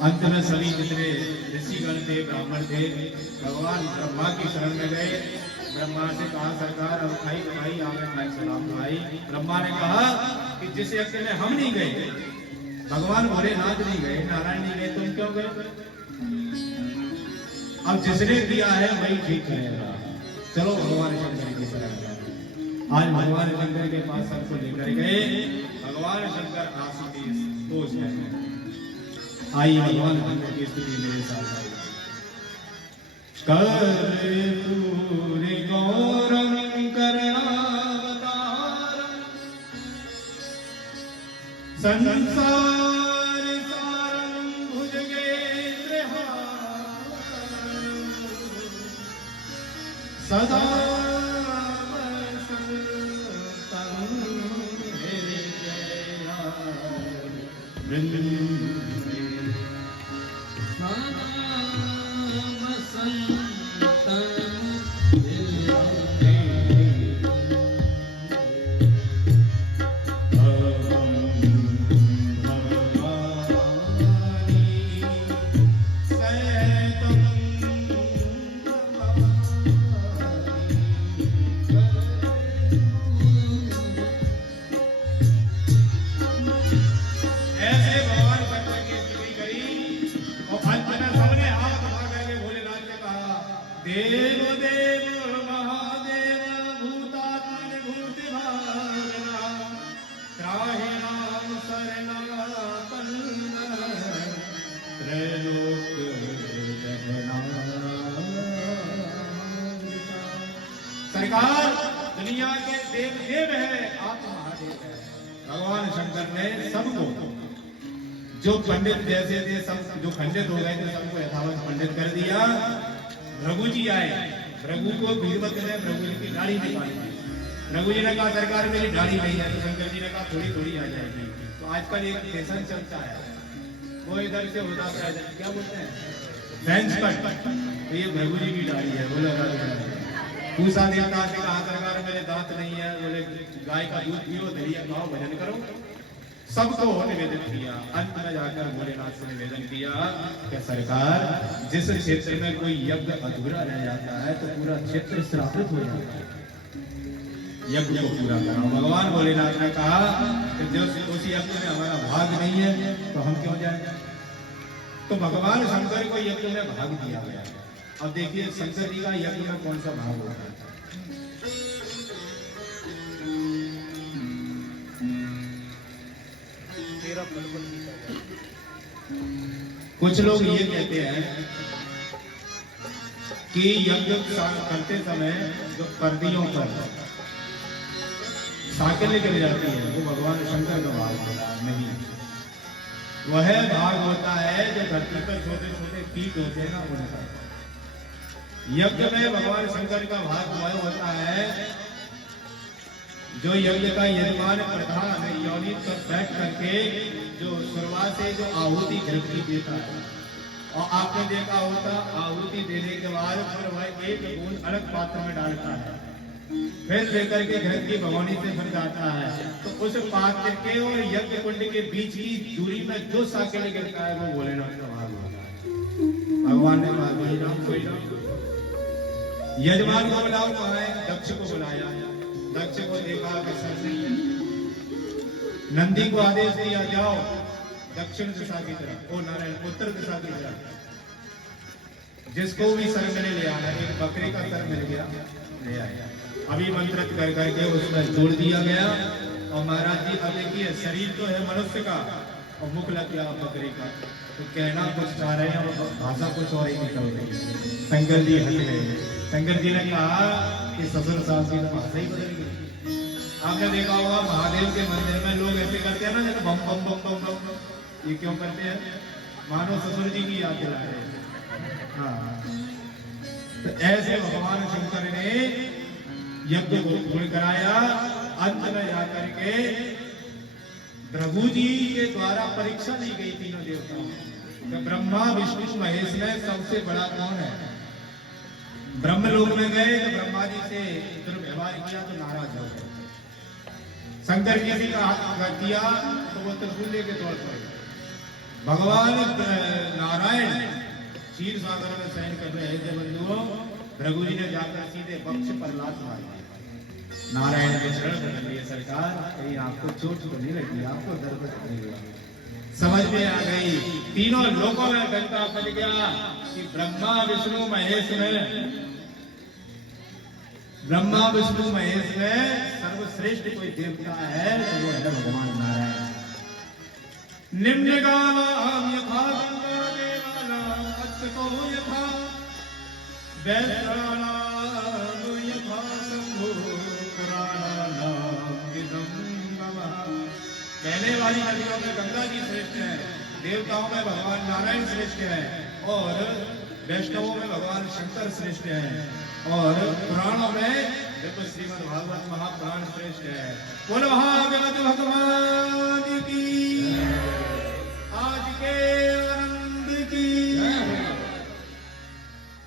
अंत में सभी जितने ऋषिगण थे, ब्राह्मण थे, भगवान ब्रह्मा की शरण में गए। ब्रह्मा से कहा सरकार अब खाई बनाई, आपने सलाम भाई। ब्रह्मा ने कहा कि जिस यज्ञ में हम नहीं गए, भगवान भोलेनाथ नहीं गए, नारायण नहीं गए, तुम क्यों गए? अब जिसने किया है वही ठीक करेगा। चलो भगवान शंकर की शरण। आज भगवान शंकर के पास सबको लेकर गए। भगवान शंकर आशीष तोष है। आइए भगवान शंकर की स्तुति मेरे साथ। कर्पूरी गौरं करुणावतारं संसार सारं भुजगेन्द्रहारं सदा वसन्तं हृदयारविन्दे। देव देव है, आप महादेव है। भगवान शंकर ने सबको जो पंडित जैसे थे सब जो खंडित हो गए थे सबको यथावत पंडित कर दिया। भृगु जी आए, भृगु को वीरभद्र ने भृगु जी की दाढ़ी निकाली। भृगु जी ने कहा सरकार मेरी दाढ़ी नहीं है, तो शंकर जी ने कहा थोड़ी थोड़ी आ जाएगी। तो आजकल एक फैशन चलता है, वो इधर से होता है क्या बोलते हैं फ्रेंच कट, तो ये भृगु जी की दाढ़ी है। बोले पूछा देवता से कहा सरकार मेरे दांत नहीं है, बोले गाय का दूध पियो, दलिया खाओ, भजन करो। सबको निवेदन किया। अंत में जाकर भोलेनाथ से निवेदन किया कि सरकार जिस क्षेत्र में कोई यज्ञ अधूरा रह जाता है तो पूरा क्षेत्र श्रापित हो जाता है, यज्ञ को पूरा कराओ। भगवान भोलेनाथ ने कहा कि जो उस यज्ञ में हमारा भाग नहीं है तो हम क्यों जाएं। तो भगवान शंकर को यज्ञ में भाग दिया गया। अब देखिए शंकर जी का यज्ञ में कौन सा भाग होता है। कुछ लोग ये कहते हैं कि यज्ञ करते समय जो पर्दियों पर साकें निकल जाती है वो भगवान शंकर का भाग होता है। नहीं, वह भाग होता है जो धरती पर छोटे छोटे कीट होते हैं ना, उनका। यज्ञ में भगवान शंकर का भाग वह होता है जो यज्ञ का यजमान प्रधान योनि पर बैठ करके जो शुरुआत से जो आहुति घृति देता है, और आपने देखा होता आहुति देने के बाद फिर वह एक बूंद अलग पात्र में डालता है, फिर लेकर के घर की भगवानी से भर जाता है। तो उस पात्र के और यज्ञ कुंड के बीच की दूरी में जो साकें गिरता है वो भोलेनाथ का भाग होता है। भगवान ने कहा यजमान को बुलाओ, कहा है दक्ष को बुलाया। दक्ष को देखा कि सर नहीं है। नंदी को आदेश दिया जाओ दक्षिण दिशा की तरफ, ओ नारायण उत्तर दिशा की तरफ, जिसको भी सर मिले ले आना। एक बकरे का सर मिल गया, ले आया। अभिमंत्रित कर करके उसमें जोड़ दिया गया। और महाराज जी अब देखिए शरीर तो है मनुष्य का और मुख लग गया बकरे का, तो कहना कुछ चाह रहे हैं और भाषा कुछ और ही निकल रही है। शंकर जी हट गए। शंकर जी ने कहा कि ससुर सास की भाषा ही बदल गई। आपने देखा होगा महादेव के मंदिर में लोग ऐसे करते हैं ना, जैसे बम बम बम बम बम। ये क्यों करते हैं? मानो ससुर जी की याद दिला रहे हैं। हाँ, तो ऐसे भगवान शंकर ने यज्ञ को पूर्ण कराया। अंत में जाकर के भृगु जी के द्वारा परीक्षा ली गई तीनों देवताओं तो ब्रह्मा विष्णु महेश में सबसे बड़ा कौन है। ब्रह्मलोक में गए तो ब्रह्मा जी से दुर्व्यवहार किया तो नाराज हो गए। शंकर जी ने कहा किया तो वो त्रिशूल के तौर पर भगवान नारायण क्षीर सागर में शयन कर रहे थे बंधुओं। भृगु जी ने जाकर सीधे वक्ष पर लात मार दी। नारायण के शरण बदल लिए सरकार, कहीं आपको चोट तो नहीं लगी, आपको दर्द तो नहीं हुआ। समझ में आ गई, तीनों लोगों में डंका बज गया कि ब्रह्मा विष्णु महेश में सर्वश्रेष्ठ कोई देवता है तो वो है भगवान नारायण। निम्न गावाम यथा गंगा देवानाम अच्युतो यथा वैश्वानाम यथा शंभो पुराणानाम इदं नमः। कहने वाली नदियों में गंगा जी श्रेष्ठ है, देवताओं में भगवान नारायण श्रेष्ठ है, और वैष्णवों में भगवान शंकर श्रेष्ठ है, और पुराणों में देखो श्रीमद् भागवत महापुराण श्रेष्ठ है। बोलो भागवत भगवान की, आज के आनंद की।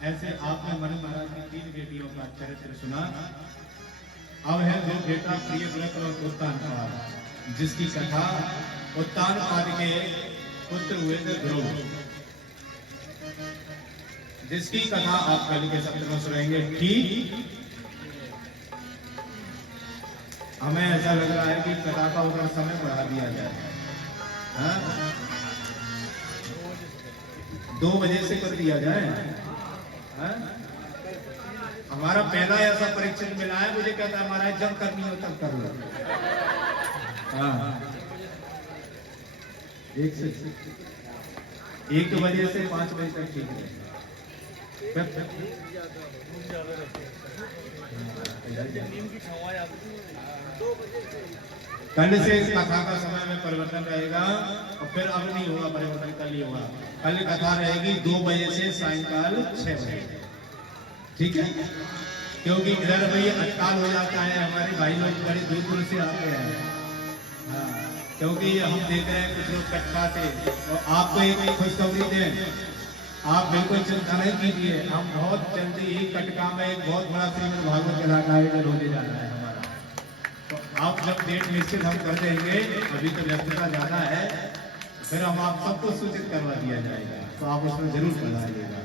ऐसे आपने मनु महाराज की तीन बेटियों का चरित्र सुना। अब है दो बेटा प्रियव्रत और उत्तानपाद, जिसकी कथा उत्तानपाद के पुत्र हुए थे ध्रुव, जिसकी कथा आप कल के सत्र में सुनेंगे। ठीक हमें ऐसा लग रहा है कि कथा का उतना समय बढ़ा दिया जाए। 2 बजे से कर दिया जाए। हमारा पहला ऐसा परीक्षण मिला है, मुझे कहता है हमारा जब करनी हो तब कर लो। हाँ, 1 बजे से 5 बजे तक ठीक है। नीम की छावा कल से इस कथा का समय में परिवर्तन रहेगा और फिर अब नहीं होगा परिवर्तन, कल ही होगा। कल कथा रहेगी 2 बजे से सायंकाल 6 बजे, ठीक है? क्योंकि इधर भाई अटकाल हो जाता है, हमारे भाई लोग बड़े दूर दूर से आते हैं। हाँ, क्योंकि हम देख रहे हैं कुछ लोग कटका से, और आपको एक खुशखबरी दें, आप बिल्कुल चिंता नहीं कीजिए, हम बहुत जल्दी ही कटका में एक बहुत बड़ा श्रीमद् भागवत कथा का आयोजन होने जा रहा है हमारा। तो आप जब डेट निश्चित हम कर देंगे, अभी तो व्यस्तता ज्यादा है, फिर हम आप सबको सूचित करवा दिया जाएगा, तो आप उसमें जरूर करवाइएगा।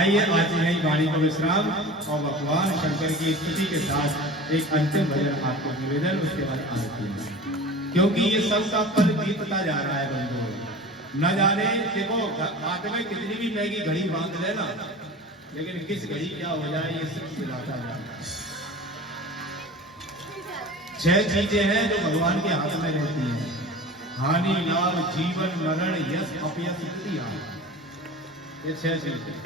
आइए आज यही वाणी को विश्राम और भगवान शंकर की स्तुति के साथ एक अंतिम भजन आपको निवेदन, उसके बाद आरती, क्योंकि ये सबका फल बीतता जा रहा है बंधुओं। न जाने देखो हाथ में कितनी भी महंगी घड़ी बांध लेना, लेकिन किस घड़ी क्या हो जाए ये सब दिलाता है। 6 चीजें हैं जो भगवान के हाथ में रहती हैं: हानि, लाभ, जीवन, मरण, यश, अपयश, इत्यादि। ये 6 चीजें।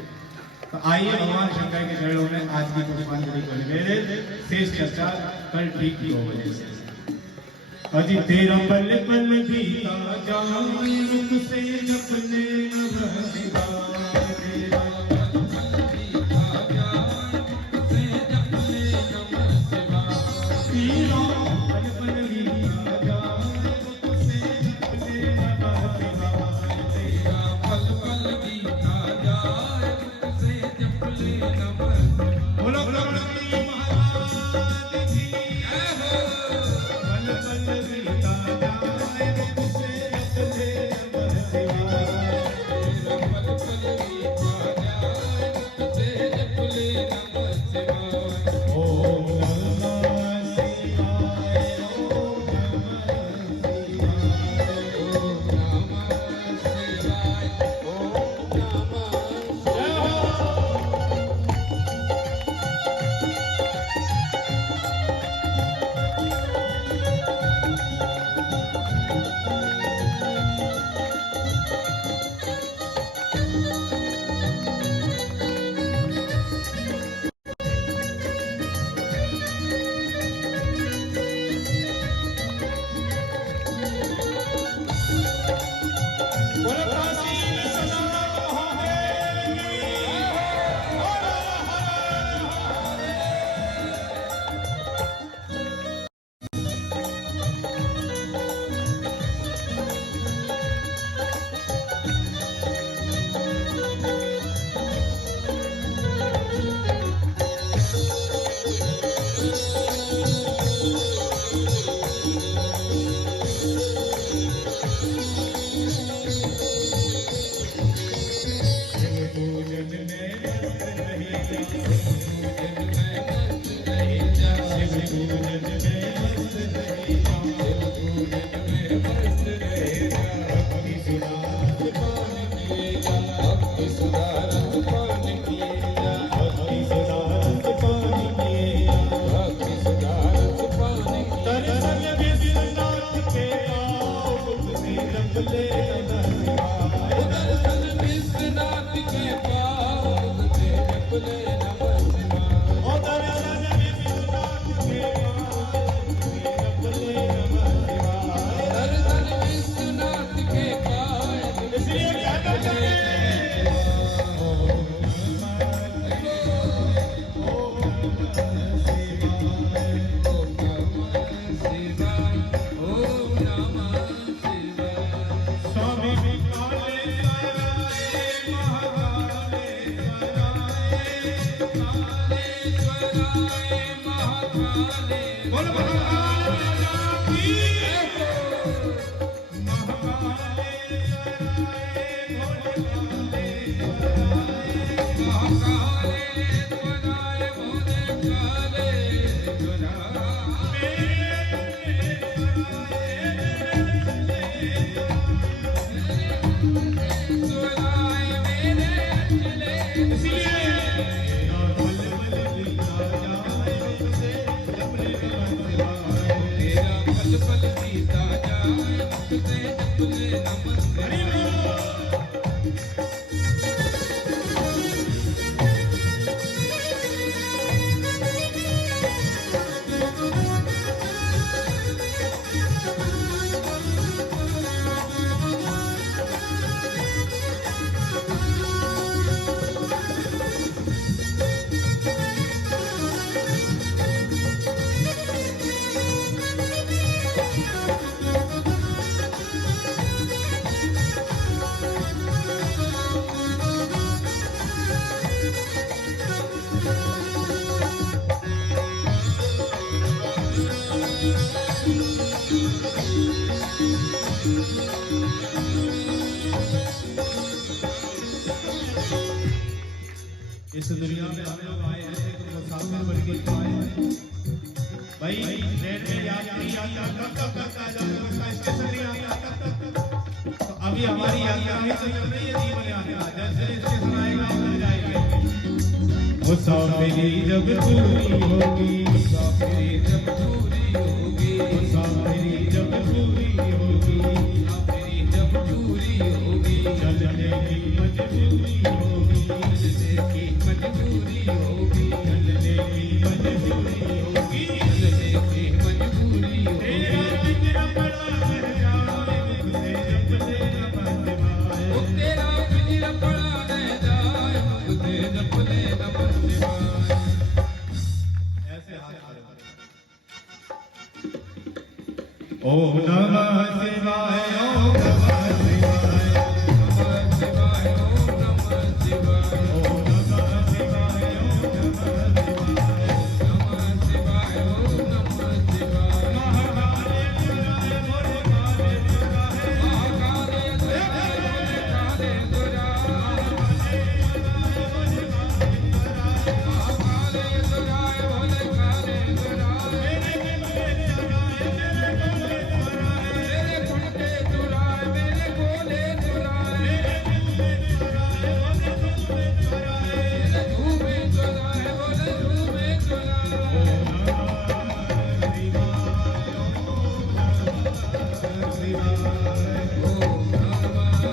तो आइए भगवान शंकर के चरणों में आज की पुष्पांजलि को निवेदन, शेष चर्चा कल ठीक 2 बजे से। अजी तेरा पल पल बीता जाए, मुख से जपने नमः शिवाय, तेरा पल पल बीता जाए, मुख से जपने नमः शिवाय, तेरा पल पल बीता जाए, मुख से जपने नमः शिवाय, तेरा पल पल बीता जाए, मुख से जपने नमः शिवाय। बोलो गणपति महाराज की जय हो। पल पल बीता जाए, मुख से जपने नमः शिवाय, तेरा पल पल बीता जाए, मुख से जपने नमः शिवाय। ओम नमः शिवाय, ओम नमः शिवाय, ओम नमः शिवाय, ओम नमः बोलो काशी विश्वनाथ महादेव की जय हो। भाई ट्रेन में यात्री यात्रा कब तक आ जाते हैं, उसका स्टेशन नहीं आता तब तक। तो अभी हमारी यात्रा ही तो चल रही है जीवन यात्रा, जैसे स्टेशन आएगा हम जाएंगे। मुसाफिरी जब पूरी होगी, मुसाफिरी जब पूरी होगी, मुसाफिरी जब पूरी होगी, मुसाफिरी जब पूरी होगी, चलने की मजबूरी होगी, चलने की मजबूरी होगी, चलने की मजबूरी होगी। चलने की मजबूरी तेरा होगी। पिंजरा बड़ा रह जाए, मुझसे अपने नमस्ते। ओ तेरा पिंजरा बड़ा रह जाए, मुझे जपने नमस्ते। ऐसे हाथ मारो। ओम नमः शिवाय, ओम नमः शिवाय, नमः शिवाय, ओम नमः शिवाय, ओम नमः शिवाय, ओम नमः शिवाय। नमः शिवाय, ओम नमः शिवाय। महाकालेश्वराय, भोले कालेश्वराय, महाकालेश्वराय, भोले कालेश्वराय, महाकालेश्वराय, भोले कालेश्वराय। मेरे कुल के चुराए, मेरे भोले चुराए, मेरे झूमे चुराए, भोले झूमे चुराए। ओम नमः शिवाय, ओम नमः शिवाय।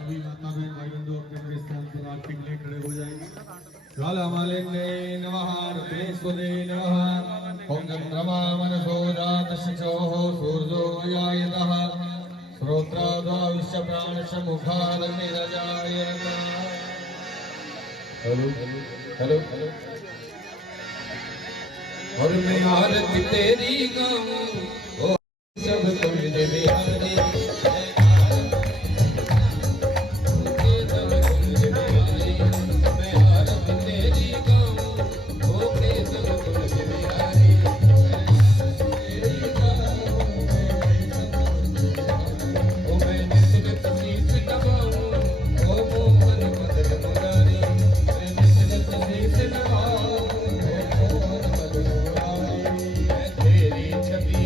सभी माता बहन भाई बंधु अपने अपने स्थान पर आरती के लिए खड़े हो जाएंगे। ज्वालामालिन्ये नमः, रुद्रेश्वरे नमः। ओम चंद्रमा मनसो जातशिशोः सूर्यो यायतः, श्रोत्राद्वाविश्य प्राणस्य मुखादग्निरजायत। Hello hello hello. और मैं आरती तेरी गाऊं, ओ सब कुंज बिहारी। मैं आरती तेरी गाऊं, ओ केशव कुंज बिहारी। ओ मैं नित नित शीश नवाऊं, ओ मोहन मदन मुरारी। मैं नित नित शीश नवाऊं, ओ मोहन मदन मुरारी। मैं तेरी छवि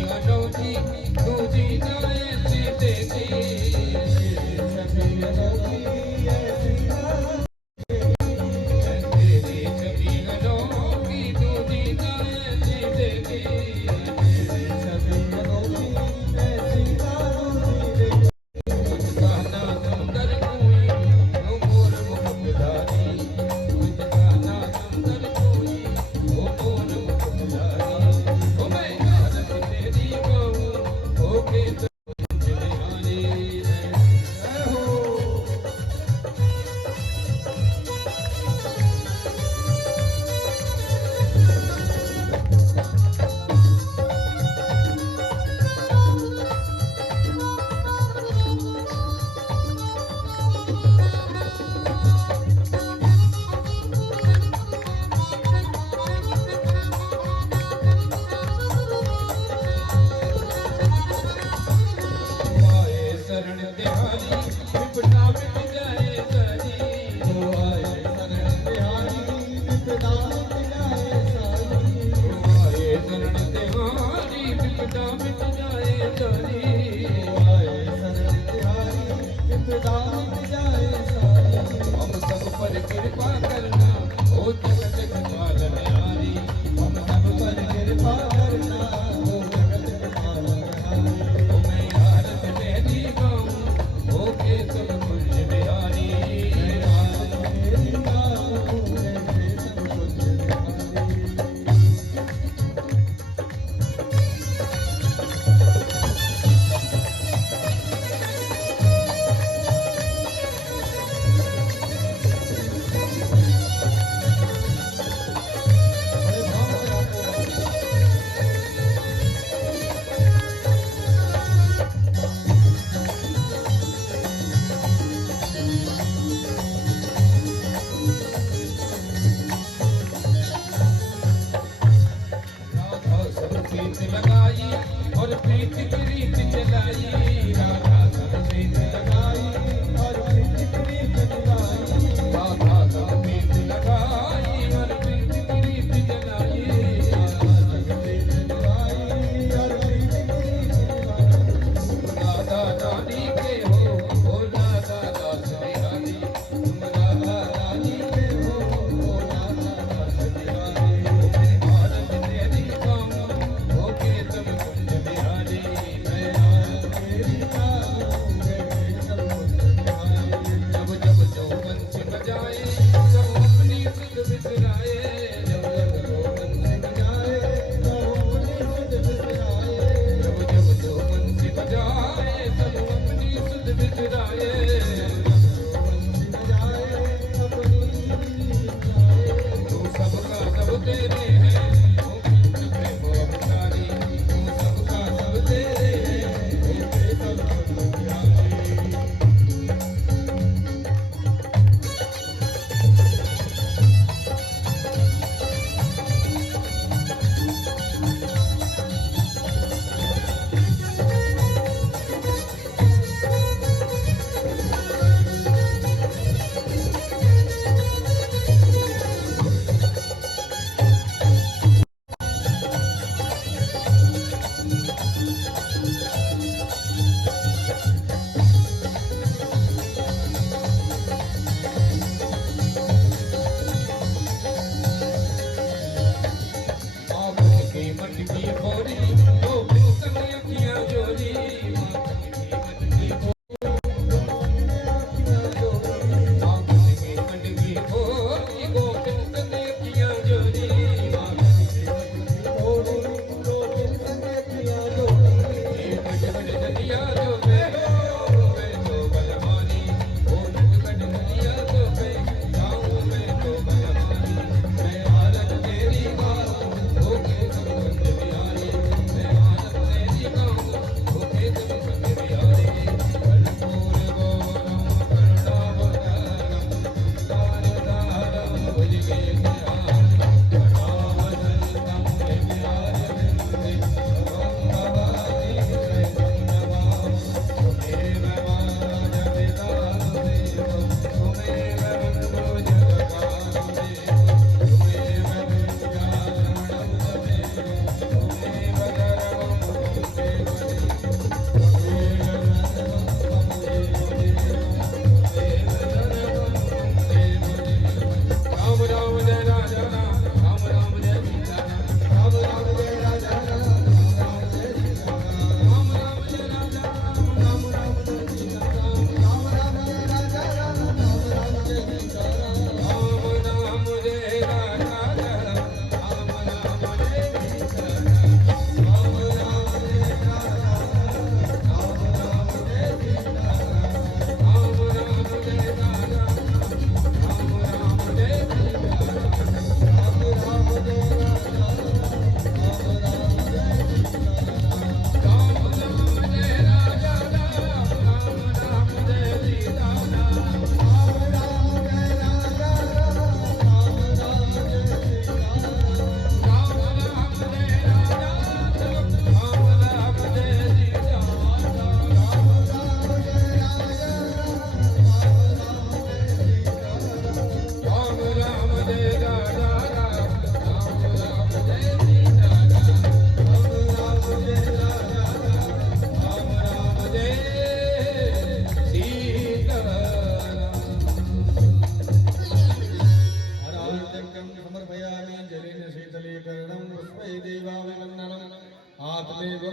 तेरे हैं ओ कृष्ण प्रेम अवतारी तू सबका सब तेरे हैं होते सब प्यारे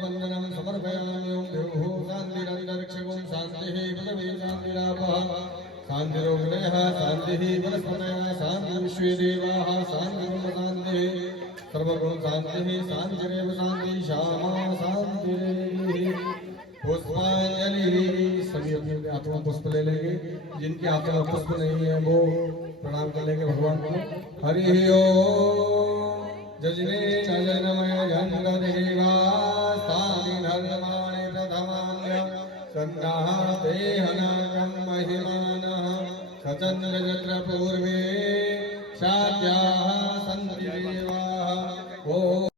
वंदनम समर्पयामि ओम भूः शान्तिरन्तरिक्षगुं शान्तिः पृथिवी शान्तिरापः शान्तिरोगणयः शान्तिः वनस्पतयः शान्तिर्विश्वे देवाः शान्तिर्ब्रह्म शान्तिः सर्वगुण शान्तिः शान्तिरेव शान्तिः श्यामा शान्तिरेव पुष्पांजलि। सभी अपने हाथों में पुष्प ले लेंगे, जिनके हाथों में पुष्प नहीं है वो प्रणाम कर लेंगे भगवान को। हरि ओम जजने नजनमय गंधदेवा स्थानि धर्माणि प्रथमान्य सन्नादेहनाकं महिमानः सचन्द्र जत्र पूर्वे शात्या